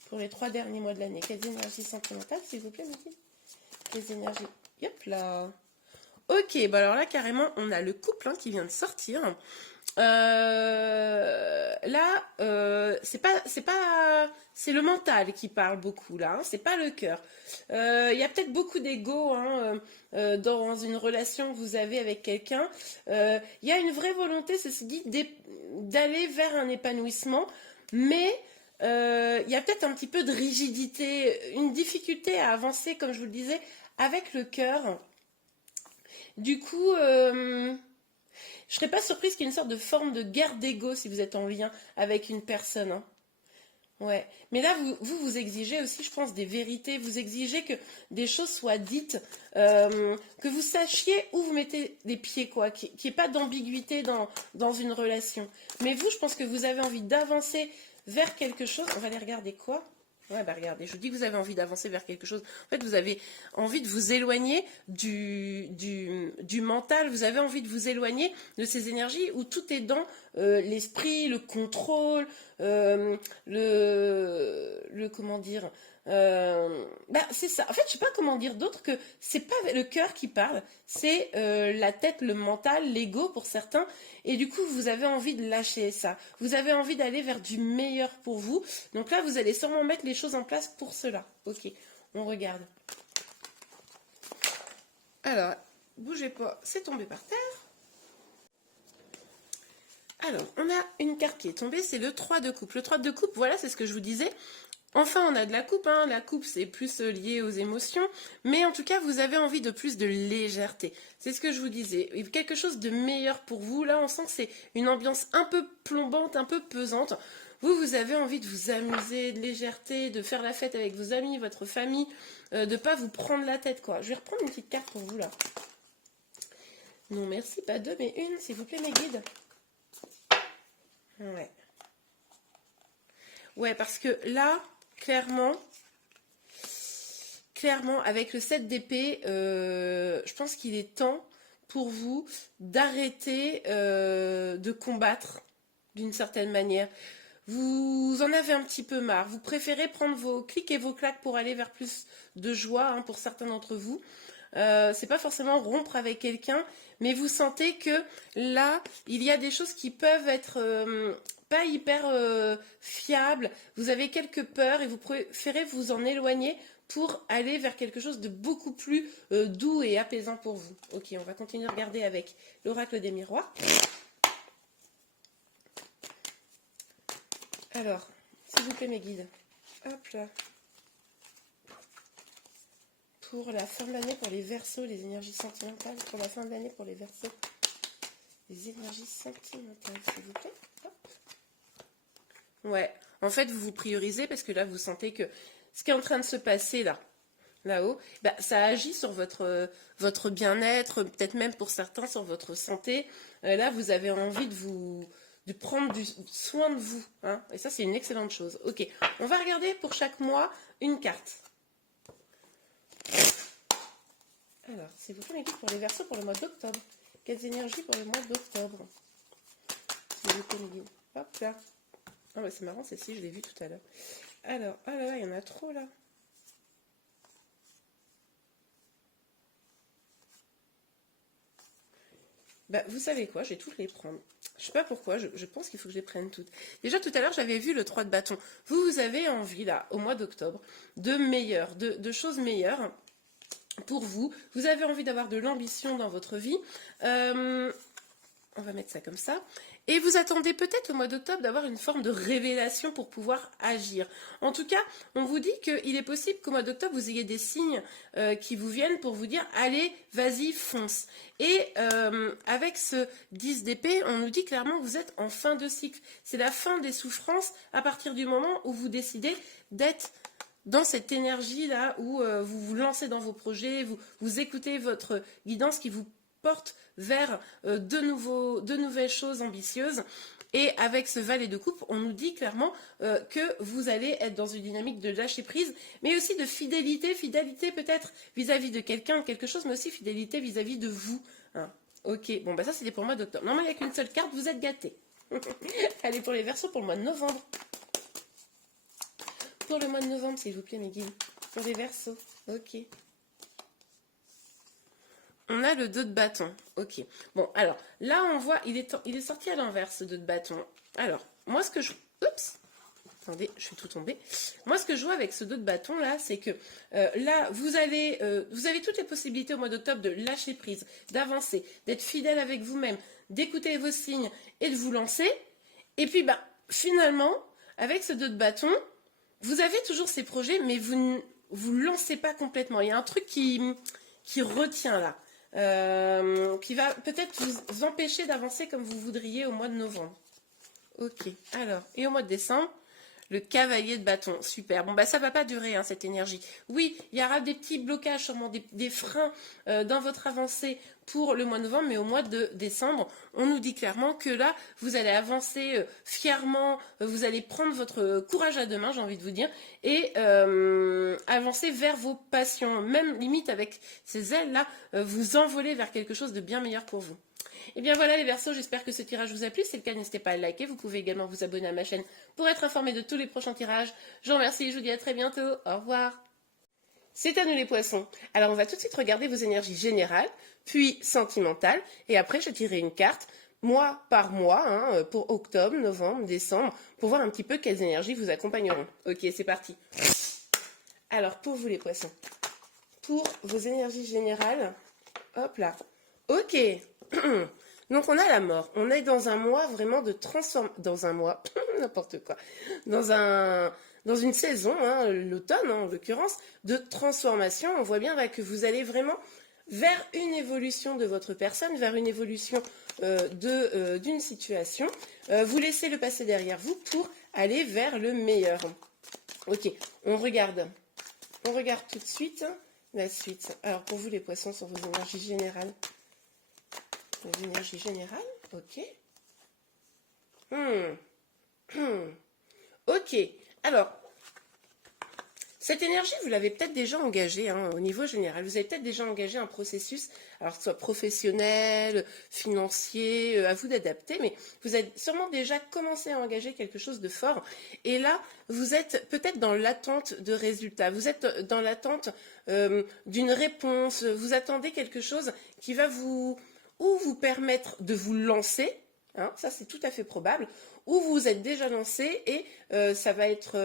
Pour les 3 derniers mois de l'année, quelles énergies sentimentales, s'il vous plaît, Mickey? Quelles énergies? Hop là. Ok, bah alors là, carrément, on a le couple qui vient de sortir. C'est le mental qui parle beaucoup là, c'est pas le cœur. Il y a peut-être beaucoup d'ego dans une relation que vous avez avec quelqu'un. Il y a une vraie volonté, ceci dit, d'aller vers un épanouissement, mais il y a peut-être un petit peu de rigidité, une difficulté à avancer, comme je vous le disais, avec le cœur. Du coup, je ne serais pas surprise qu'il y ait une sorte de forme de guerre d'ego si vous êtes en lien avec une personne. Hein. Ouais. Mais là, vous exigez aussi, je pense, des vérités. Vous exigez que des choses soient dites, que vous sachiez où vous mettez les pieds, quoi, qu'il n'y ait pas d'ambiguïté dans une relation. Mais vous, je pense que vous avez envie d'avancer vers quelque chose. On va aller regarder quoi? Ouais, bah regardez, je vous dis que vous avez envie d'avancer vers quelque chose. En fait, vous avez envie de vous éloigner du mental, vous avez envie de vous éloigner de ces énergies où tout est dans l'esprit, le contrôle, comment dire, c'est ça. En fait, je sais pas comment dire d'autre que c'est pas le cœur qui parle, c'est la tête, le mental, l'ego pour certains. Et du coup, vous avez envie de lâcher ça. Vous avez envie d'aller vers du meilleur pour vous. Donc là, vous allez sûrement mettre les choses en place pour cela. Ok, on regarde. Alors, bougez pas, c'est tombé par terre. Alors, on a une carte qui est tombée, c'est le 3 de coupe. Le 3 de coupe, voilà, c'est ce que je vous disais. Enfin, on a de la coupe, hein. La coupe c'est plus lié aux émotions, mais en tout cas vous avez envie de plus de légèreté. C'est ce que je vous disais, quelque chose de meilleur pour vous. Là on sent que c'est une ambiance un peu plombante, un peu pesante. Vous avez envie de vous amuser, de légèreté, de faire la fête avec vos amis, votre famille, de pas vous prendre la tête quoi. Je vais reprendre une petite carte pour vous là. Non merci, pas deux mais une s'il vous plaît mes guides. Ouais. Ouais parce que là... Clairement, avec le 7 d'épée, je pense qu'il est temps pour vous d'arrêter de combattre d'une certaine manière. Vous en avez un petit peu marre. Vous préférez prendre vos clics et vos claques pour aller vers plus de joie, hein, pour certains d'entre vous. C'est pas forcément rompre avec quelqu'un, mais vous sentez que là, il y a des choses qui peuvent être pas hyper fiables. Vous avez quelques peurs et vous préférez vous en éloigner pour aller vers quelque chose de beaucoup plus doux et apaisant pour vous. Ok, on va continuer de regarder avec l'oracle des miroirs. Alors, s'il vous plaît mes guides. Hop là. Pour la fin de l'année pour les Verseaux, les énergies sentimentales. Pour la fin de l'année pour les Verseaux, les énergies sentimentales, s'il vous plaît. Hop. Ouais, en fait, vous vous priorisez parce que là, vous sentez que ce qui est en train de se passer là-haut, bah, ça agit sur votre bien-être, peut-être même pour certains sur votre santé. Là, vous avez envie de prendre soin de vous. Hein, et ça, c'est une excellente chose. Ok, on va regarder pour chaque mois une carte. Alors, s'il vous plaît, mes guides, pour les Verseaux pour le mois d'octobre. Quelles énergies pour le mois d'octobre? S'il vous plaît, mes guides. Hop là. Ah, bah, c'est marrant, celle-ci, je l'ai vue tout à l'heure. Alors, oh là là, il y en a trop là. Bah, vous savez quoi, je vais toutes les prendre. Je sais pas pourquoi, je pense qu'il faut que je les prenne toutes. Déjà, tout à l'heure, j'avais vu le 3 de bâton. Vous avez envie, là, au mois d'octobre, de meilleurs, de choses meilleures pour vous. Vous avez envie d'avoir de l'ambition dans votre vie. On va mettre ça comme ça. Et vous attendez peut-être au mois d'octobre d'avoir une forme de révélation pour pouvoir agir. En tout cas, on vous dit qu'il est possible qu'au mois d'octobre, vous ayez des signes qui vous viennent pour vous dire « Allez, vas-y, fonce ». Et avec ce 10 d'épée, on nous dit clairement que vous êtes en fin de cycle. C'est la fin des souffrances à partir du moment où vous décidez d'être dans cette énergie-là, où vous vous lancez dans vos projets, vous écoutez votre guidance qui vous porte vers de nouvelles choses ambitieuses. Et avec ce valet de coupe, on nous dit clairement que vous allez être dans une dynamique de lâcher prise, mais aussi de fidélité, fidélité peut-être vis-à-vis de quelqu'un, quelque chose, mais aussi fidélité vis-à-vis de vous. Hein. Ok, bon bah ça c'était pour le mois d'octobre. Normalement il n'y a qu'une seule carte, vous êtes gâtés. Allez pour les Verseaux pour le mois de novembre. Pour le mois de novembre, s'il vous plaît, mes guides. Pour les Verseaux. Ok. On a le 2 de bâton. Ok. Bon, alors, là, on voit, il est sorti à l'envers, ce 2 de bâton. Alors, moi, ce que je... Oups. Attendez, je suis tout tombée. Moi, ce que je vois avec ce 2 de bâton, là, c'est que là, vous avez toutes les possibilités au mois d'octobre de lâcher prise, d'avancer, d'être fidèle avec vous-même, d'écouter vos signes et de vous lancer. Et puis, bah, finalement, avec ce 2 de bâton, vous avez toujours ces projets, mais vous ne vous lancez pas complètement. Il y a un truc qui retient là. Qui va peut-être vous empêcher d'avancer comme vous voudriez au mois de novembre. Ok, alors, et au mois de décembre, le cavalier de bâton, super. Bon, bah ça va pas durer, hein, cette énergie. Oui, il y aura des petits blocages, sûrement des freins dans votre avancée pour le mois de novembre, mais au mois de décembre, on nous dit clairement que là, vous allez avancer fièrement, vous allez prendre votre courage à deux mains, j'ai envie de vous dire, et avancer vers vos passions, même limite avec ces ailes-là, vous envoler vers quelque chose de bien meilleur pour vous. Et bien voilà les Verseaux, j'espère que ce tirage vous a plu. Si c'est le cas, n'hésitez pas à le liker. Vous pouvez également vous abonner à ma chaîne pour être informé de tous les prochains tirages. Je vous remercie et je vous dis à très bientôt. Au revoir. C'est à nous les poissons. Alors on va tout de suite regarder vos énergies générales, puis sentimentales, et après je tirerai une carte mois par mois, hein, pour octobre, novembre, décembre, pour voir un petit peu quelles énergies vous accompagneront. Ok, c'est parti. Alors pour vous les poissons, pour vos énergies générales, hop là. Ok. Donc on a la mort, on est dans un mois vraiment de transformation, dans un mois, n'importe quoi, dans une saison, hein, l'automne en l'occurrence, de transformation. On voit bien là, que vous allez vraiment vers une évolution de votre personne, vers une évolution d'une situation. Vous laissez le passé derrière vous pour aller vers le meilleur. Ok, on regarde tout de suite la suite. Alors pour vous les poissons, sur vos énergies générales. Les énergies générales, ok. Ok, alors, cette énergie, vous l'avez peut-être déjà engagée, hein, au niveau général. Vous avez peut-être déjà engagé un processus, alors que ce soit professionnel, financier, à vous d'adapter, mais vous avez sûrement déjà commencé à engager quelque chose de fort. Et là, vous êtes peut-être dans l'attente de résultats. Vous êtes dans l'attente d'une réponse. Vous attendez quelque chose qui va vous permettre de vous lancer, hein, ça c'est tout à fait probable, ou vous êtes déjà lancé et ça va être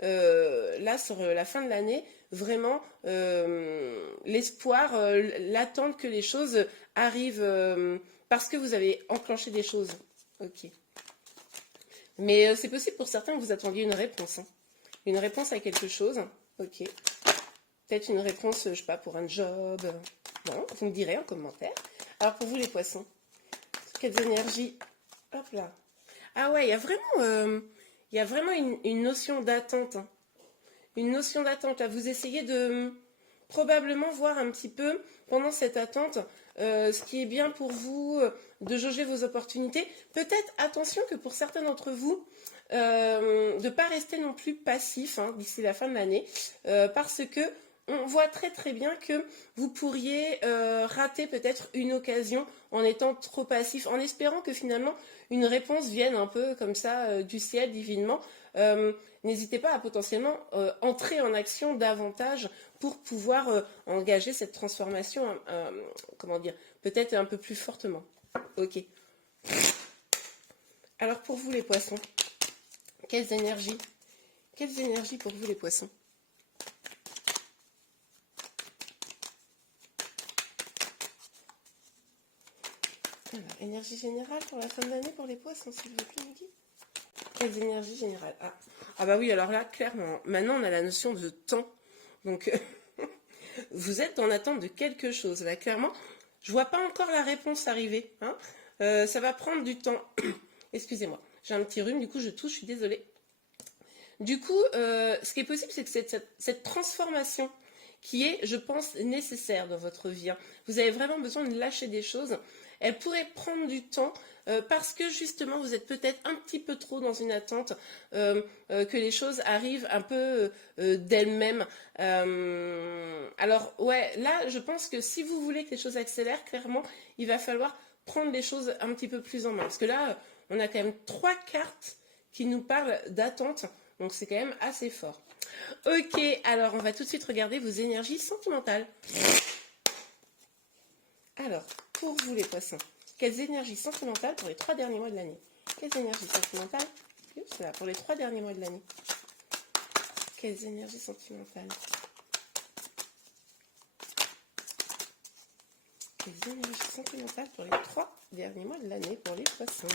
là sur la fin de l'année, vraiment l'espoir, l'attente que les choses arrivent parce que vous avez enclenché des choses. Ok. Mais c'est possible pour certains que vous attendiez une réponse. Hein. Une réponse à quelque chose. Ok. Peut-être une réponse, je sais pas, pour un job. Bon, vous me direz en commentaire. Alors pour vous les poissons, quelles énergies? Hop là. Ah ouais, il y a vraiment une notion d'attente. Hein. Une notion d'attente. Là, vous essayez de probablement voir un petit peu pendant cette attente ce qui est bien pour vous, de jauger vos opportunités. Peut-être, attention que pour certains d'entre vous, de ne pas rester non plus passif, hein, d'ici la fin de l'année, parce que on voit très très bien que vous pourriez rater peut-être une occasion en étant trop passif, en espérant que finalement une réponse vienne un peu comme ça du ciel divinement. n'hésitez pas à potentiellement entrer en action davantage pour pouvoir engager cette transformation, comment dire, peut-être un peu plus fortement. Ok. Alors pour vous les poissons, quelles énergies pour vous les poissons? Alors, énergie générale pour la fin de l'année pour les poissons, s'il vous plaît, Niki. Quelles énergies générales? Ah bah oui, alors là, clairement, maintenant on a la notion de temps. Donc, vous êtes en attente de quelque chose. Là, clairement, je vois pas encore la réponse arriver. Hein. Ça va prendre du temps. Excusez-moi, j'ai un petit rhume, du coup je tousse, je suis désolée. Du coup, ce qui est possible, c'est que cette transformation qui est, je pense, nécessaire dans votre vie. Hein. Vous avez vraiment besoin de lâcher des choses. Elle pourrait prendre du temps parce que justement, vous êtes peut-être un petit peu trop dans une attente que les choses arrivent un peu d'elles-mêmes. Alors, ouais, là, je pense que si vous voulez que les choses accélèrent, clairement, il va falloir prendre les choses un petit peu plus en main. Parce que là, on a quand même 3 cartes qui nous parlent d'attente. Donc, c'est quand même assez fort. Ok, alors on va tout de suite regarder vos énergies sentimentales. Alors, pour vous les poissons, quelles énergies sentimentales pour les 3 derniers mois de l'année? Quelles énergies sentimentales pour les 3 derniers mois de l'année? Quelles énergies sentimentales? Quelles énergies sentimentales pour les 3 derniers mois de l'année pour les poissons?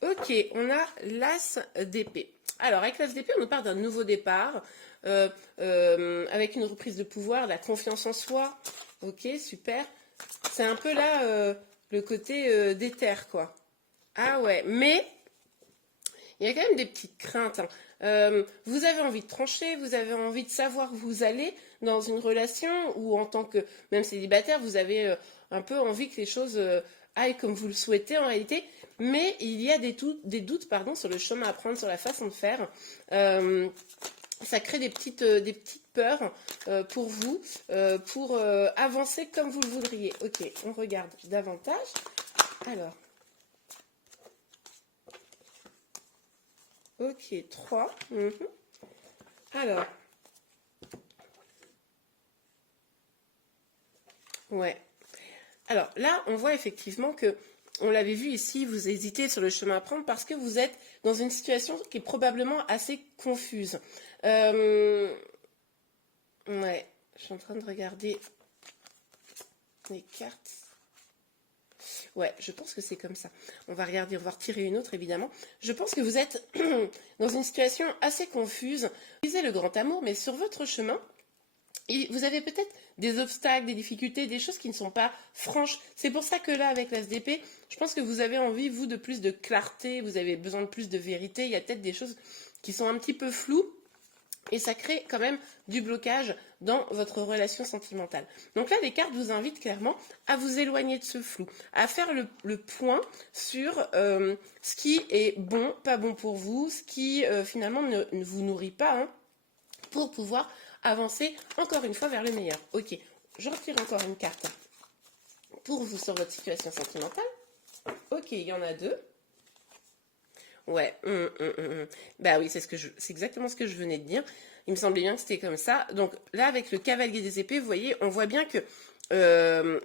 Ok, on a l'as d'épée. Alors, avec l'as d'épée, on nous parle d'un nouveau départ, avec une reprise de pouvoir, la confiance en soi. Ok, super. C'est un peu là le côté déter, quoi. Ah ouais, mais il y a quand même des petites craintes. Hein. Vous avez envie de trancher, vous avez envie de savoir où vous allez dans une relation, ou en tant que même célibataire, vous avez un peu envie que les choses aillent comme vous le souhaitez en réalité. Mais il y a des doutes pardon, sur le chemin à prendre, sur la façon de faire. Ça crée des petites peurs pour vous, pour avancer comme vous le voudriez. Ok, on regarde davantage. Alors, ok, 3. Alors, ouais. Alors là, on voit effectivement que, on l'avait vu ici, vous hésitez sur le chemin à prendre parce que vous êtes dans une situation qui est probablement assez confuse. Ouais, je suis en train de regarder les cartes. Ouais, je pense que c'est comme ça. On va regarder, on va retirer une autre évidemment. Je pense que vous êtes dans une situation assez confuse. Vous visez le grand amour, mais sur votre chemin, vous avez peut-être des obstacles, des difficultés, des choses qui ne sont pas franches. C'est pour ça que là, avec l'ASDP, je pense que vous avez envie, vous, de plus de clarté, vous avez besoin de plus de vérité. Il y a peut-être des choses qui sont un petit peu floues. Et ça crée quand même du blocage dans votre relation sentimentale. Donc là, les cartes vous invitent clairement à vous éloigner de ce flou, à faire le point sur ce qui est bon, pas bon pour vous, ce qui finalement ne vous nourrit pas, hein, pour pouvoir avancer encore une fois vers le meilleur. Ok, je retire encore une carte pour vous sur votre situation sentimentale. Ok, il y en a 2. Ouais, bah oui, c'est exactement ce que je venais de dire. Il me semblait bien que c'était comme ça. Donc là, avec le cavalier des épées, vous voyez, on voit bien que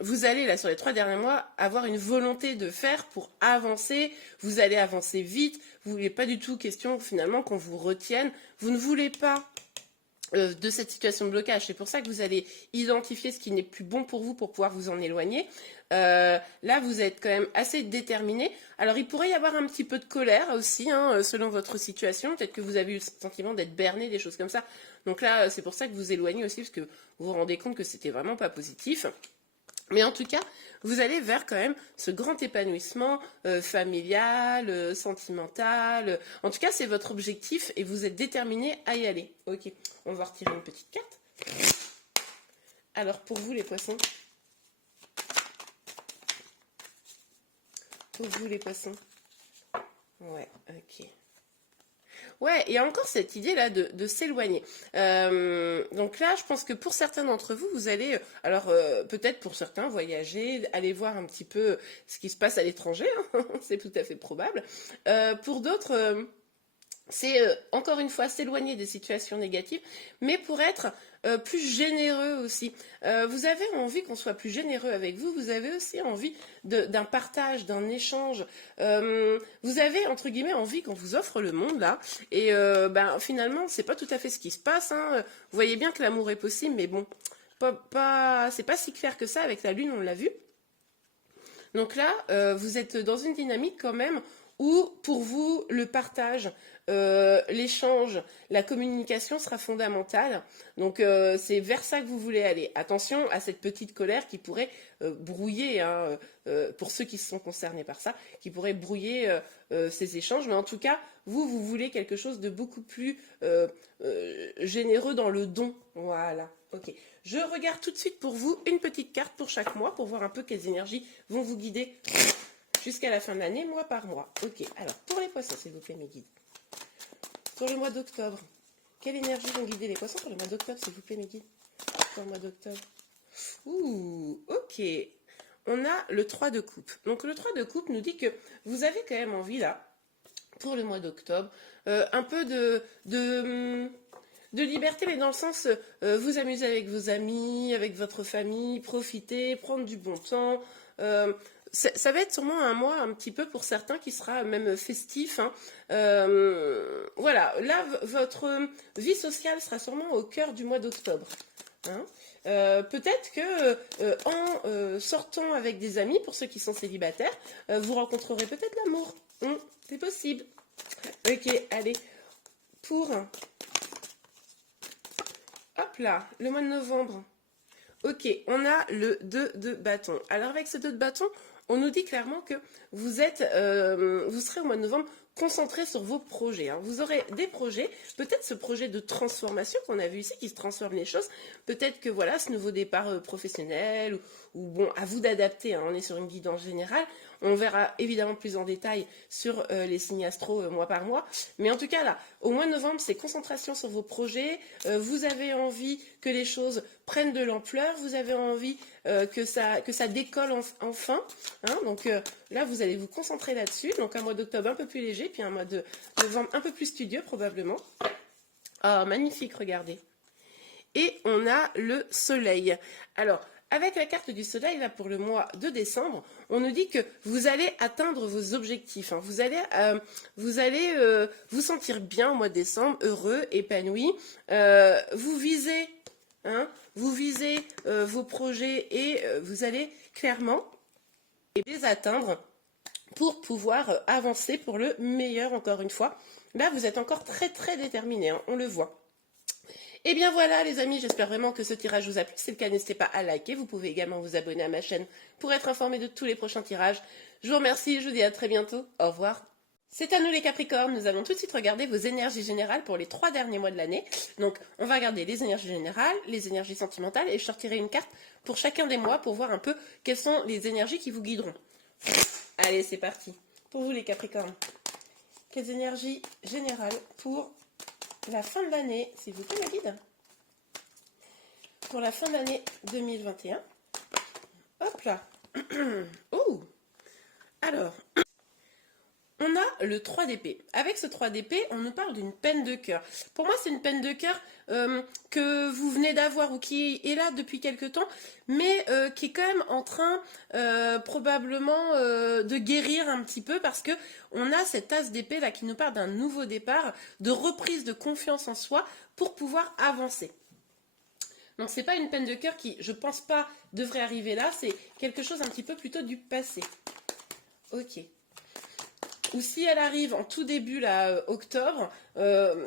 vous allez, là, sur les 3 derniers mois, avoir une volonté de faire pour avancer. Vous allez avancer vite. Vous ne voulez pas du tout question, finalement, qu'on vous retienne. Vous ne voulez pas de cette situation de blocage. C'est pour ça que vous allez identifier ce qui n'est plus bon pour vous pour pouvoir vous en éloigner. Là, vous êtes quand même assez déterminé. Alors, il pourrait y avoir un petit peu de colère aussi, hein, selon votre situation. Peut-être que vous avez eu le sentiment d'être berné, des choses comme ça. Donc là, c'est pour ça que vous éloignez aussi, parce que vous vous rendez compte que c'était vraiment pas positif. Mais en tout cas, vous allez vers quand même ce grand épanouissement familial, sentimental. En tout cas, c'est votre objectif et vous êtes déterminé à y aller. Ok, on va retirer une petite carte. Alors, pour vous les poissons. Pour vous les poissons. Ouais, ok. Ouais, il y a encore cette idée-là de s'éloigner. Donc là, je pense que pour certains d'entre vous, vous allez, alors peut-être pour certains, voyager, aller voir un petit peu ce qui se passe à l'étranger, hein, c'est tout à fait probable. Pour d'autres, c'est encore une fois s'éloigner des situations négatives, mais pour être plus généreux aussi. Vous avez envie qu'on soit plus généreux avec vous, vous avez aussi envie d'un partage, d'un échange. Vous avez, entre guillemets, envie qu'on vous offre le monde, là, et finalement, c'est pas tout à fait ce qui se passe, hein. Vous voyez bien que l'amour est possible, mais bon, c'est pas si clair que ça avec la Lune, on l'a vu. Donc là, vous êtes dans une dynamique quand même où, pour vous, le partage, l'échange, la communication sera fondamentale. Donc c'est vers ça que vous voulez aller. Attention à cette petite colère qui pourrait brouiller, hein, pour ceux qui sont concernés par ça, qui pourrait brouiller ces échanges. Mais en tout cas, vous voulez quelque chose de beaucoup plus généreux dans le don. Voilà, ok. Je regarde tout de suite pour vous une petite carte pour chaque mois pour voir un peu quelles énergies vont vous guider jusqu'à la fin de l'année, mois par mois. Ok, alors pour les poissons, s'il vous plaît, mes guides. Pour le mois d'octobre, quelle énergie vont guider les poissons pour le mois d'octobre, s'il vous plaît, mes guides? Pour le mois d'octobre. Ouh, ok. On a le 3 de coupe. Donc le 3 de coupe nous dit que vous avez quand même envie, là, pour le mois d'octobre, un peu de liberté, mais dans le sens, vous amuser avec vos amis, avec votre famille, profiter, prendre du bon temps. Ça va être sûrement un mois un petit peu pour certains qui sera même festif, hein. Voilà, là, votre vie sociale sera sûrement au cœur du mois d'octobre, hein. Peut-être que en sortant avec des amis, pour ceux qui sont célibataires, vous rencontrerez peut-être l'amour. C'est possible. Ok, allez. Pour... Hop là, le mois de novembre. Ok, on a le 2 de bâton. Alors avec ce 2 de bâton, on nous dit clairement que vous serez au mois de novembre concentré sur vos projets, hein. Vous aurez des projets, peut-être ce projet de transformation qu'on a vu ici, qui se transforme les choses. Peut-être que voilà, ce nouveau départ professionnel, ou bon, à vous d'adapter, hein. On est sur une guidance générale. On verra évidemment plus en détail sur les signes astro mois par mois. Mais en tout cas, là, au mois de novembre, c'est concentration sur vos projets. Vous avez envie que les choses prennent de l'ampleur. Vous avez envie que ça décolle enfin, hein. Donc là, vous allez vous concentrer là-dessus. Donc un mois d'octobre un peu plus léger, puis un mois de novembre un peu plus studieux probablement. Ah, magnifique, regardez. Et on a le soleil. Alors, avec la carte du soleil, là, pour le mois de décembre, on nous dit que vous allez atteindre vos objectifs, hein. Vous allez vous sentir bien au mois de décembre, heureux, épanoui. Vous visez, hein, vos projets et vous allez clairement les atteindre pour pouvoir avancer pour le meilleur, encore une fois. Là, vous êtes encore très, très déterminé, hein, on le voit. Et bien voilà les amis, j'espère vraiment que ce tirage vous a plu. Si c'est le cas, n'hésitez pas à liker. Vous pouvez également vous abonner à ma chaîne pour être informé de tous les prochains tirages. Je vous remercie, je vous dis à très bientôt. Au revoir. C'est à nous les Capricornes, nous allons tout de suite regarder vos énergies générales pour les 3 derniers mois de l'année. Donc on va regarder les énergies générales, les énergies sentimentales et je sortirai une carte pour chacun des mois pour voir un peu quelles sont les énergies qui vous guideront. Allez, c'est parti. Pour vous les Capricornes, quelles énergies générales pour la fin de l'année, s'il vous plaît, ma guide. Pour la fin de l'année 2021. Hop là. Oh. Alors, on a le 3 d'épée. Avec ce 3 d'épée, on nous parle d'une peine de cœur. Pour moi, c'est une peine de cœur que vous venez d'avoir ou qui est là depuis quelque temps, mais qui est quand même en train probablement de guérir un petit peu parce que on a cette as d'épée là qui nous parle d'un nouveau départ, de reprise de confiance en soi pour pouvoir avancer. Donc c'est pas une peine de cœur qui, je pense pas, devrait arriver là, c'est quelque chose un petit peu plutôt du passé. Ok. Ou si elle arrive en tout début, là, octobre,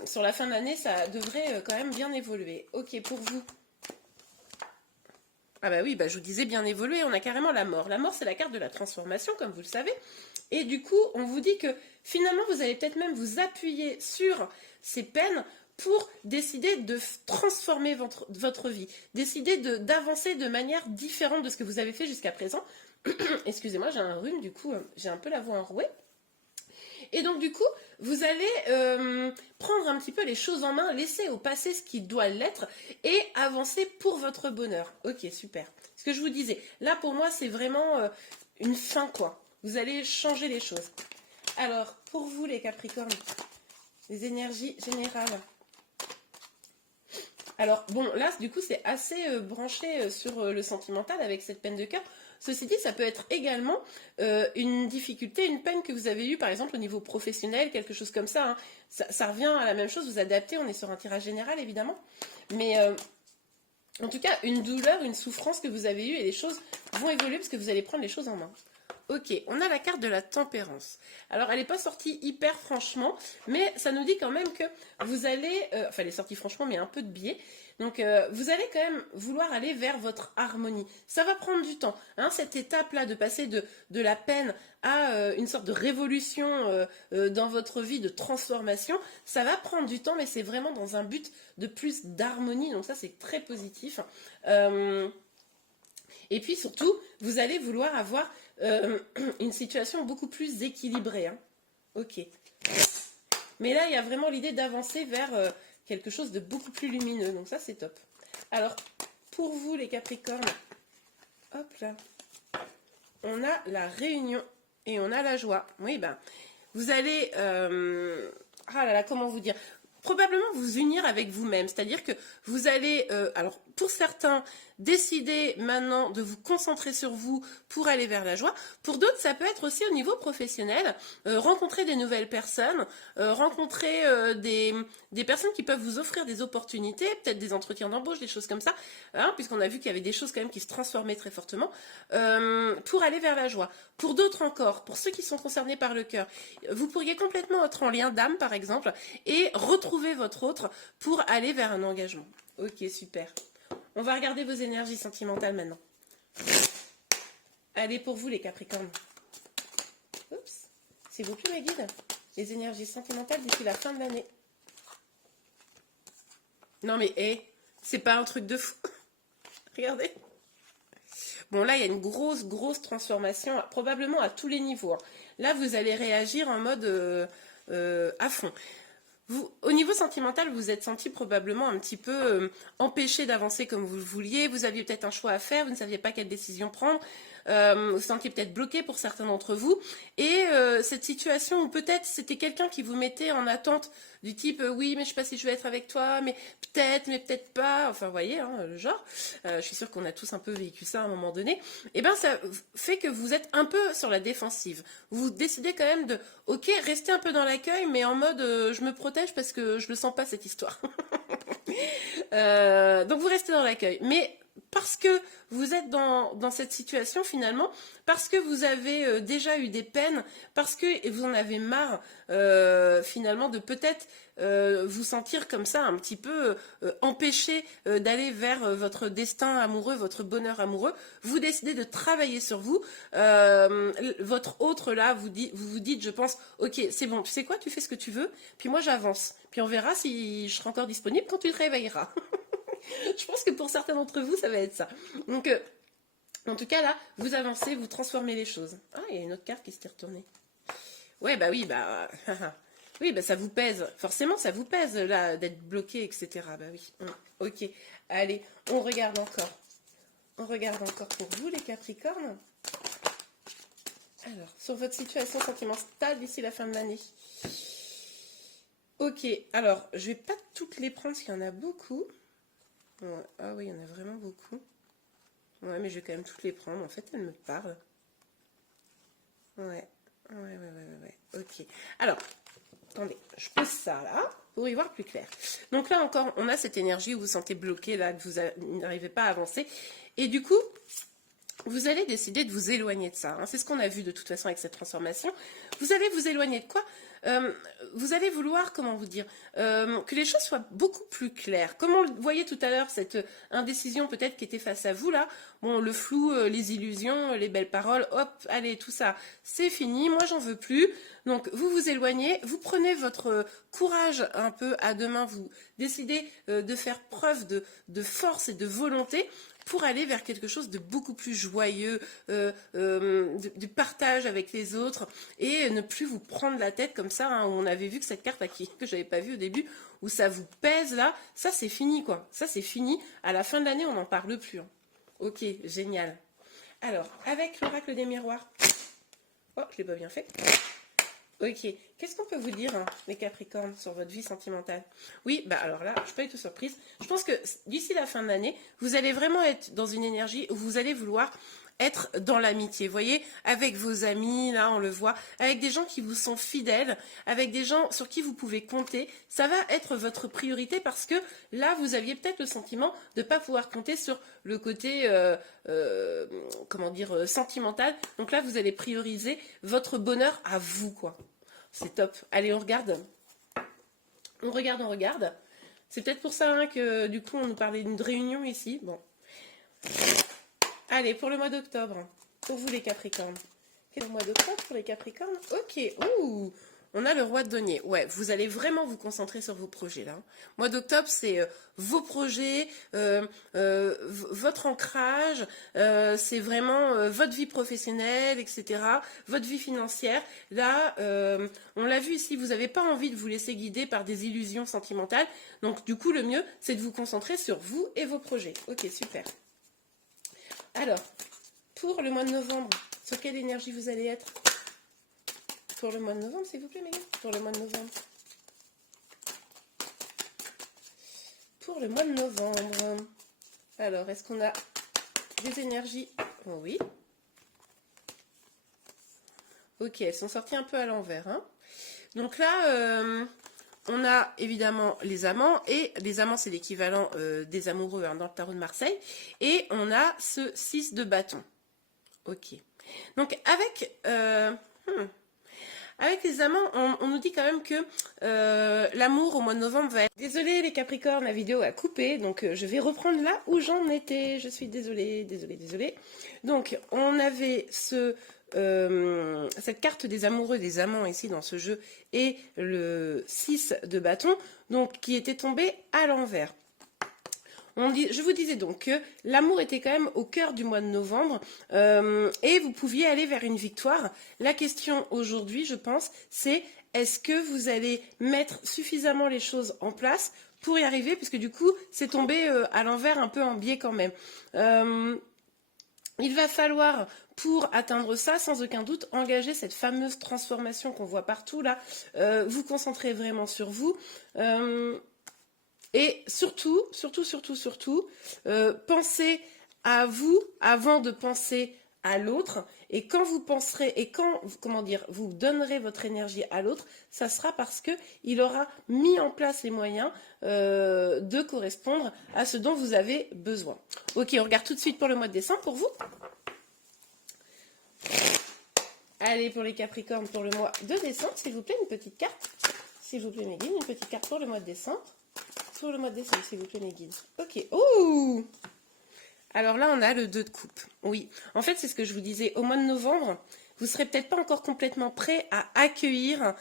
sur la fin de l'année, ça devrait quand même bien évoluer. Ok, pour vous. Ah bah oui, bah je vous disais bien évoluer, on a carrément la mort. La mort, c'est la carte de la transformation, comme vous le savez. Et du coup, on vous dit que finalement, vous allez peut-être même vous appuyer sur ces peines pour décider de transformer votre vie, décider d'avancer de manière différente de ce que vous avez fait jusqu'à présent. Excusez-moi, j'ai un rhume, du coup, j'ai un peu la voix enrouée. Et donc du coup, vous allez prendre un petit peu les choses en main, laisser au passé ce qui doit l'être et avancer pour votre bonheur. Ok, super. Ce que je vous disais, là pour moi c'est vraiment une fin quoi. Vous allez changer les choses. Alors, pour vous les Capricornes, les énergies générales. Alors, bon, là, du coup, c'est assez branché sur le sentimental avec cette peine de cœur. Ceci dit, ça peut être également une difficulté, une peine que vous avez eue, par exemple, au niveau professionnel, quelque chose comme ça, hein. Ça revient à la même chose, vous adaptez, on est sur un tirage général, évidemment. Mais en tout cas, une douleur, une souffrance que vous avez eue et les choses vont évoluer parce que vous allez prendre les choses en main. Ok, on a la carte de la tempérance. Alors, elle n'est pas sortie hyper franchement, mais ça nous dit quand même que vous allez... enfin, elle est sortie franchement, mais un peu de biais. Donc, vous allez quand même vouloir aller vers votre harmonie. Ça va prendre du temps. Hein, cette étape-là de passer de la peine à une sorte de révolution dans votre vie, de transformation, ça va prendre du temps, mais c'est vraiment dans un but de plus d'harmonie. Donc ça, c'est très positif. Et puis surtout, vous allez vouloir avoir une situation beaucoup plus équilibrée. Hein. Ok. Mais là, il y a vraiment l'idée d'avancer vers quelque chose de beaucoup plus lumineux. Donc ça, c'est top. Alors, pour vous, les Capricornes, hop là, on a la réunion et on a la joie. Oui, ben, vous allez... ah là là, comment vous dire ? Probablement vous unir avec vous-même, c'est-à-dire que vous allez, alors pour certains, décider maintenant de vous concentrer sur vous pour aller vers la joie. Pour d'autres, ça peut être aussi au niveau professionnel, rencontrer des nouvelles personnes, rencontrer des personnes qui peuvent vous offrir des opportunités, peut-être des entretiens d'embauche, des choses comme ça, hein, puisqu'on a vu qu'il y avait des choses quand même qui se transformaient très fortement, pour aller vers la joie. Pour d'autres encore, pour ceux qui sont concernés par le cœur, vous pourriez complètement être en lien d'âme, par exemple, et retrouver votre autre pour aller vers un engagement. Ok, super. On va regarder vos énergies sentimentales maintenant. Allez, pour vous, les Capricornes. Oups, s'il vous plaît, mes guides. Les énergies sentimentales d'ici la fin de l'année. Non, mais, c'est pas un truc de fou. Regardez. Bon, là, il y a une grosse transformation, probablement à tous les niveaux. Hein. Là, vous allez réagir en mode à fond. Vous, au niveau sentimental, vous vous êtes senti probablement un petit peu empêché d'avancer comme vous le vouliez. Vous aviez peut-être un choix à faire, vous ne saviez pas quelle décision prendre. Vous vous sentiez peut-être bloqué pour certains d'entre vous. Et cette situation où peut-être c'était quelqu'un qui vous mettait en attente du type oui, mais je ne sais pas si je vais être avec toi, mais peut-être pas. Enfin, vous voyez, hein, le genre. Je suis sûre qu'on a tous un peu vécu ça à un moment donné. Et bien, ça fait que vous êtes un peu sur la défensive. Vous décidez quand même de, ok, rester un peu dans l'accueil, mais en mode je me protège parce que je ne le sens pas cette histoire. Donc vous restez dans l'accueil. Mais parce que vous êtes dans cette situation finalement, parce que vous avez déjà eu des peines, parce que vous en avez marre finalement de peut-être vous sentir comme ça un petit peu empêché d'aller vers votre destin amoureux, votre bonheur amoureux, vous décidez de travailler sur vous. Votre autre là, vous vous dites, je pense, ok, c'est bon, tu sais quoi, tu fais ce que tu veux, puis moi j'avance, puis on verra si je serai encore disponible quand tu te réveilleras. Je pense que pour certains d'entre vous, ça va être ça. Donc, en tout cas, là, vous avancez, vous transformez les choses. Ah, il y a une autre carte qui s'était retournée. Ouais, bah oui, bah... oui, bah ça vous pèse. Forcément, ça vous pèse, là, d'être bloqué, etc. Bah oui. Ok. Allez, on regarde encore. On regarde encore pour vous, les Capricornes. Alors, sur votre situation sentimentale d'ici la fin de l'année. Ok, alors, je vais pas toutes les prendre, parce qu'il y en a beaucoup. Ouais. Ah oui, il y en a vraiment beaucoup. Ouais, mais je vais quand même toutes les prendre. En fait, elles me parlent. Ouais. Ok. Alors, attendez, je pose ça là pour y voir plus clair. Donc là encore, on a cette énergie où vous vous sentez bloqué, là, que vous n'arrivez pas à avancer. Et du coup, vous allez décider de vous éloigner de ça. Hein. C'est ce qu'on a vu de toute façon avec cette transformation. Vous allez vous éloigner de quoi ? Vous allez vouloir, comment vous dire, que les choses soient beaucoup plus claires. Comme on le voyait tout à l'heure, cette indécision peut-être qui était face à vous là, bon, le flou, les illusions, les belles paroles, hop, allez, tout ça, c'est fini, moi j'en veux plus. Donc vous vous éloignez, vous prenez votre courage un peu à deux mains, vous décidez de faire preuve de force et de volonté pour aller vers quelque chose de beaucoup plus joyeux, du partage avec les autres, et ne plus vous prendre la tête comme ça, hein, où on avait vu que cette carte que j'avais pas vue au début, où ça vous pèse là, ça c'est fini quoi, ça c'est fini, à la fin de l'année on n'en parle plus. Hein. Ok, génial. Alors, avec l'oracle des miroirs, oh, je l'ai pas bien fait. Ok, qu'est-ce qu'on peut vous dire, hein, les Capricornes, sur votre vie sentimentale? Oui, bah alors là, je ne suis pas du tout surprise. Je pense que d'ici la fin de l'année, vous allez vraiment être dans une énergie où vous allez vouloir être dans l'amitié, vous voyez, avec vos amis, là on le voit, avec des gens qui vous sont fidèles, avec des gens sur qui vous pouvez compter, ça va être votre priorité parce que là vous aviez peut-être le sentiment de ne pas pouvoir compter sur le côté, comment dire, sentimental, donc là vous allez prioriser votre bonheur à vous, quoi. C'est top. Allez, on regarde. On regarde, on regarde. C'est peut-être pour ça hein, que du coup on nous parlait d'une réunion ici, bon. Allez, pour le mois d'octobre, pour vous les Capricornes. Quel est le mois d'octobre pour les Capricornes? Ok, ouh, on a le roi de denier. Ouais, vous allez vraiment vous concentrer sur vos projets là. Mois d'octobre, c'est vos projets, votre ancrage, c'est vraiment votre vie professionnelle, etc., votre vie financière. Là, on l'a vu ici, vous n'avez pas envie de vous laisser guider par des illusions sentimentales. Donc du coup, le mieux, c'est de vous concentrer sur vous et vos projets. Ok, super. Alors, pour le mois de novembre, sur quelle énergie vous allez être? Pour le mois de novembre, s'il vous plaît, Megan. Pour le mois de novembre. Pour le mois de novembre. Alors, est-ce qu'on a des énergies? Oh, oui. Ok, elles sont sorties un peu à l'envers. Hein. Donc là, on a évidemment les amants, et les amants c'est l'équivalent des amoureux hein, dans le tarot de Marseille, et on a ce 6 de bâton. Ok. Donc avec les amants, on nous dit quand même que l'amour au mois de novembre va être... Désolée les Capricornes, la vidéo a coupé, donc je vais reprendre là où j'en étais. Je suis désolée. Donc on avait cette carte des amoureux, des amants ici dans ce jeu, et le 6 de bâton, donc qui était tombé à l'envers. Je vous disais donc que l'amour était quand même au cœur du mois de novembre et vous pouviez aller vers une victoire. La question aujourd'hui, je pense, c'est est-ce que vous allez mettre suffisamment les choses en place pour y arriver, puisque du coup, c'est tombé à l'envers, un peu en biais quand même. Il va falloir, pour atteindre ça, sans aucun doute, engager cette fameuse transformation qu'on voit partout là, vous concentrer vraiment sur vous. Et surtout, pensez à vous avant de penser à l'autre. Et quand vous penserez, et quand, comment dire, vous donnerez votre énergie à l'autre, ça sera parce qu'il aura mis en place les moyens de correspondre à ce dont vous avez besoin. Ok, on regarde tout de suite pour le mois de décembre pour vous. Allez, pour les Capricornes, pour le mois de décembre, s'il vous plaît, une petite carte. S'il vous plaît, Megan, une petite carte pour le mois de décembre. Pour le mois de décembre, s'il vous plaît, mes guides. Ok. Ouh! Alors là, on a le 2 de coupe. Oui. En fait, c'est ce que je vous disais. Au mois de novembre, vous ne serez peut-être pas encore complètement prêt à accueillir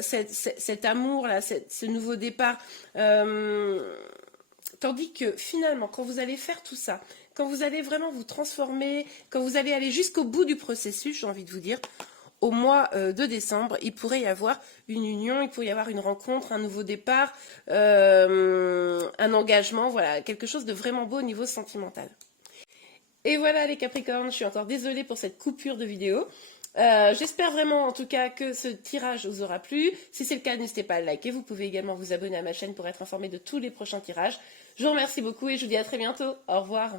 cet amour-là, ce nouveau départ. Tandis que finalement, quand vous allez faire tout ça, quand vous allez vraiment vous transformer, quand vous allez aller jusqu'au bout du processus, j'ai envie de vous dire, au mois de décembre, il pourrait y avoir une union, il pourrait y avoir une rencontre, un nouveau départ, un engagement, voilà, quelque chose de vraiment beau au niveau sentimental. Et voilà les Capricornes, je suis encore désolée pour cette coupure de vidéo. J'espère vraiment en tout cas que ce tirage vous aura plu. Si c'est le cas, n'hésitez pas à liker. Vous pouvez également vous abonner à ma chaîne pour être informé de tous les prochains tirages. Je vous remercie beaucoup et je vous dis à très bientôt. Au revoir.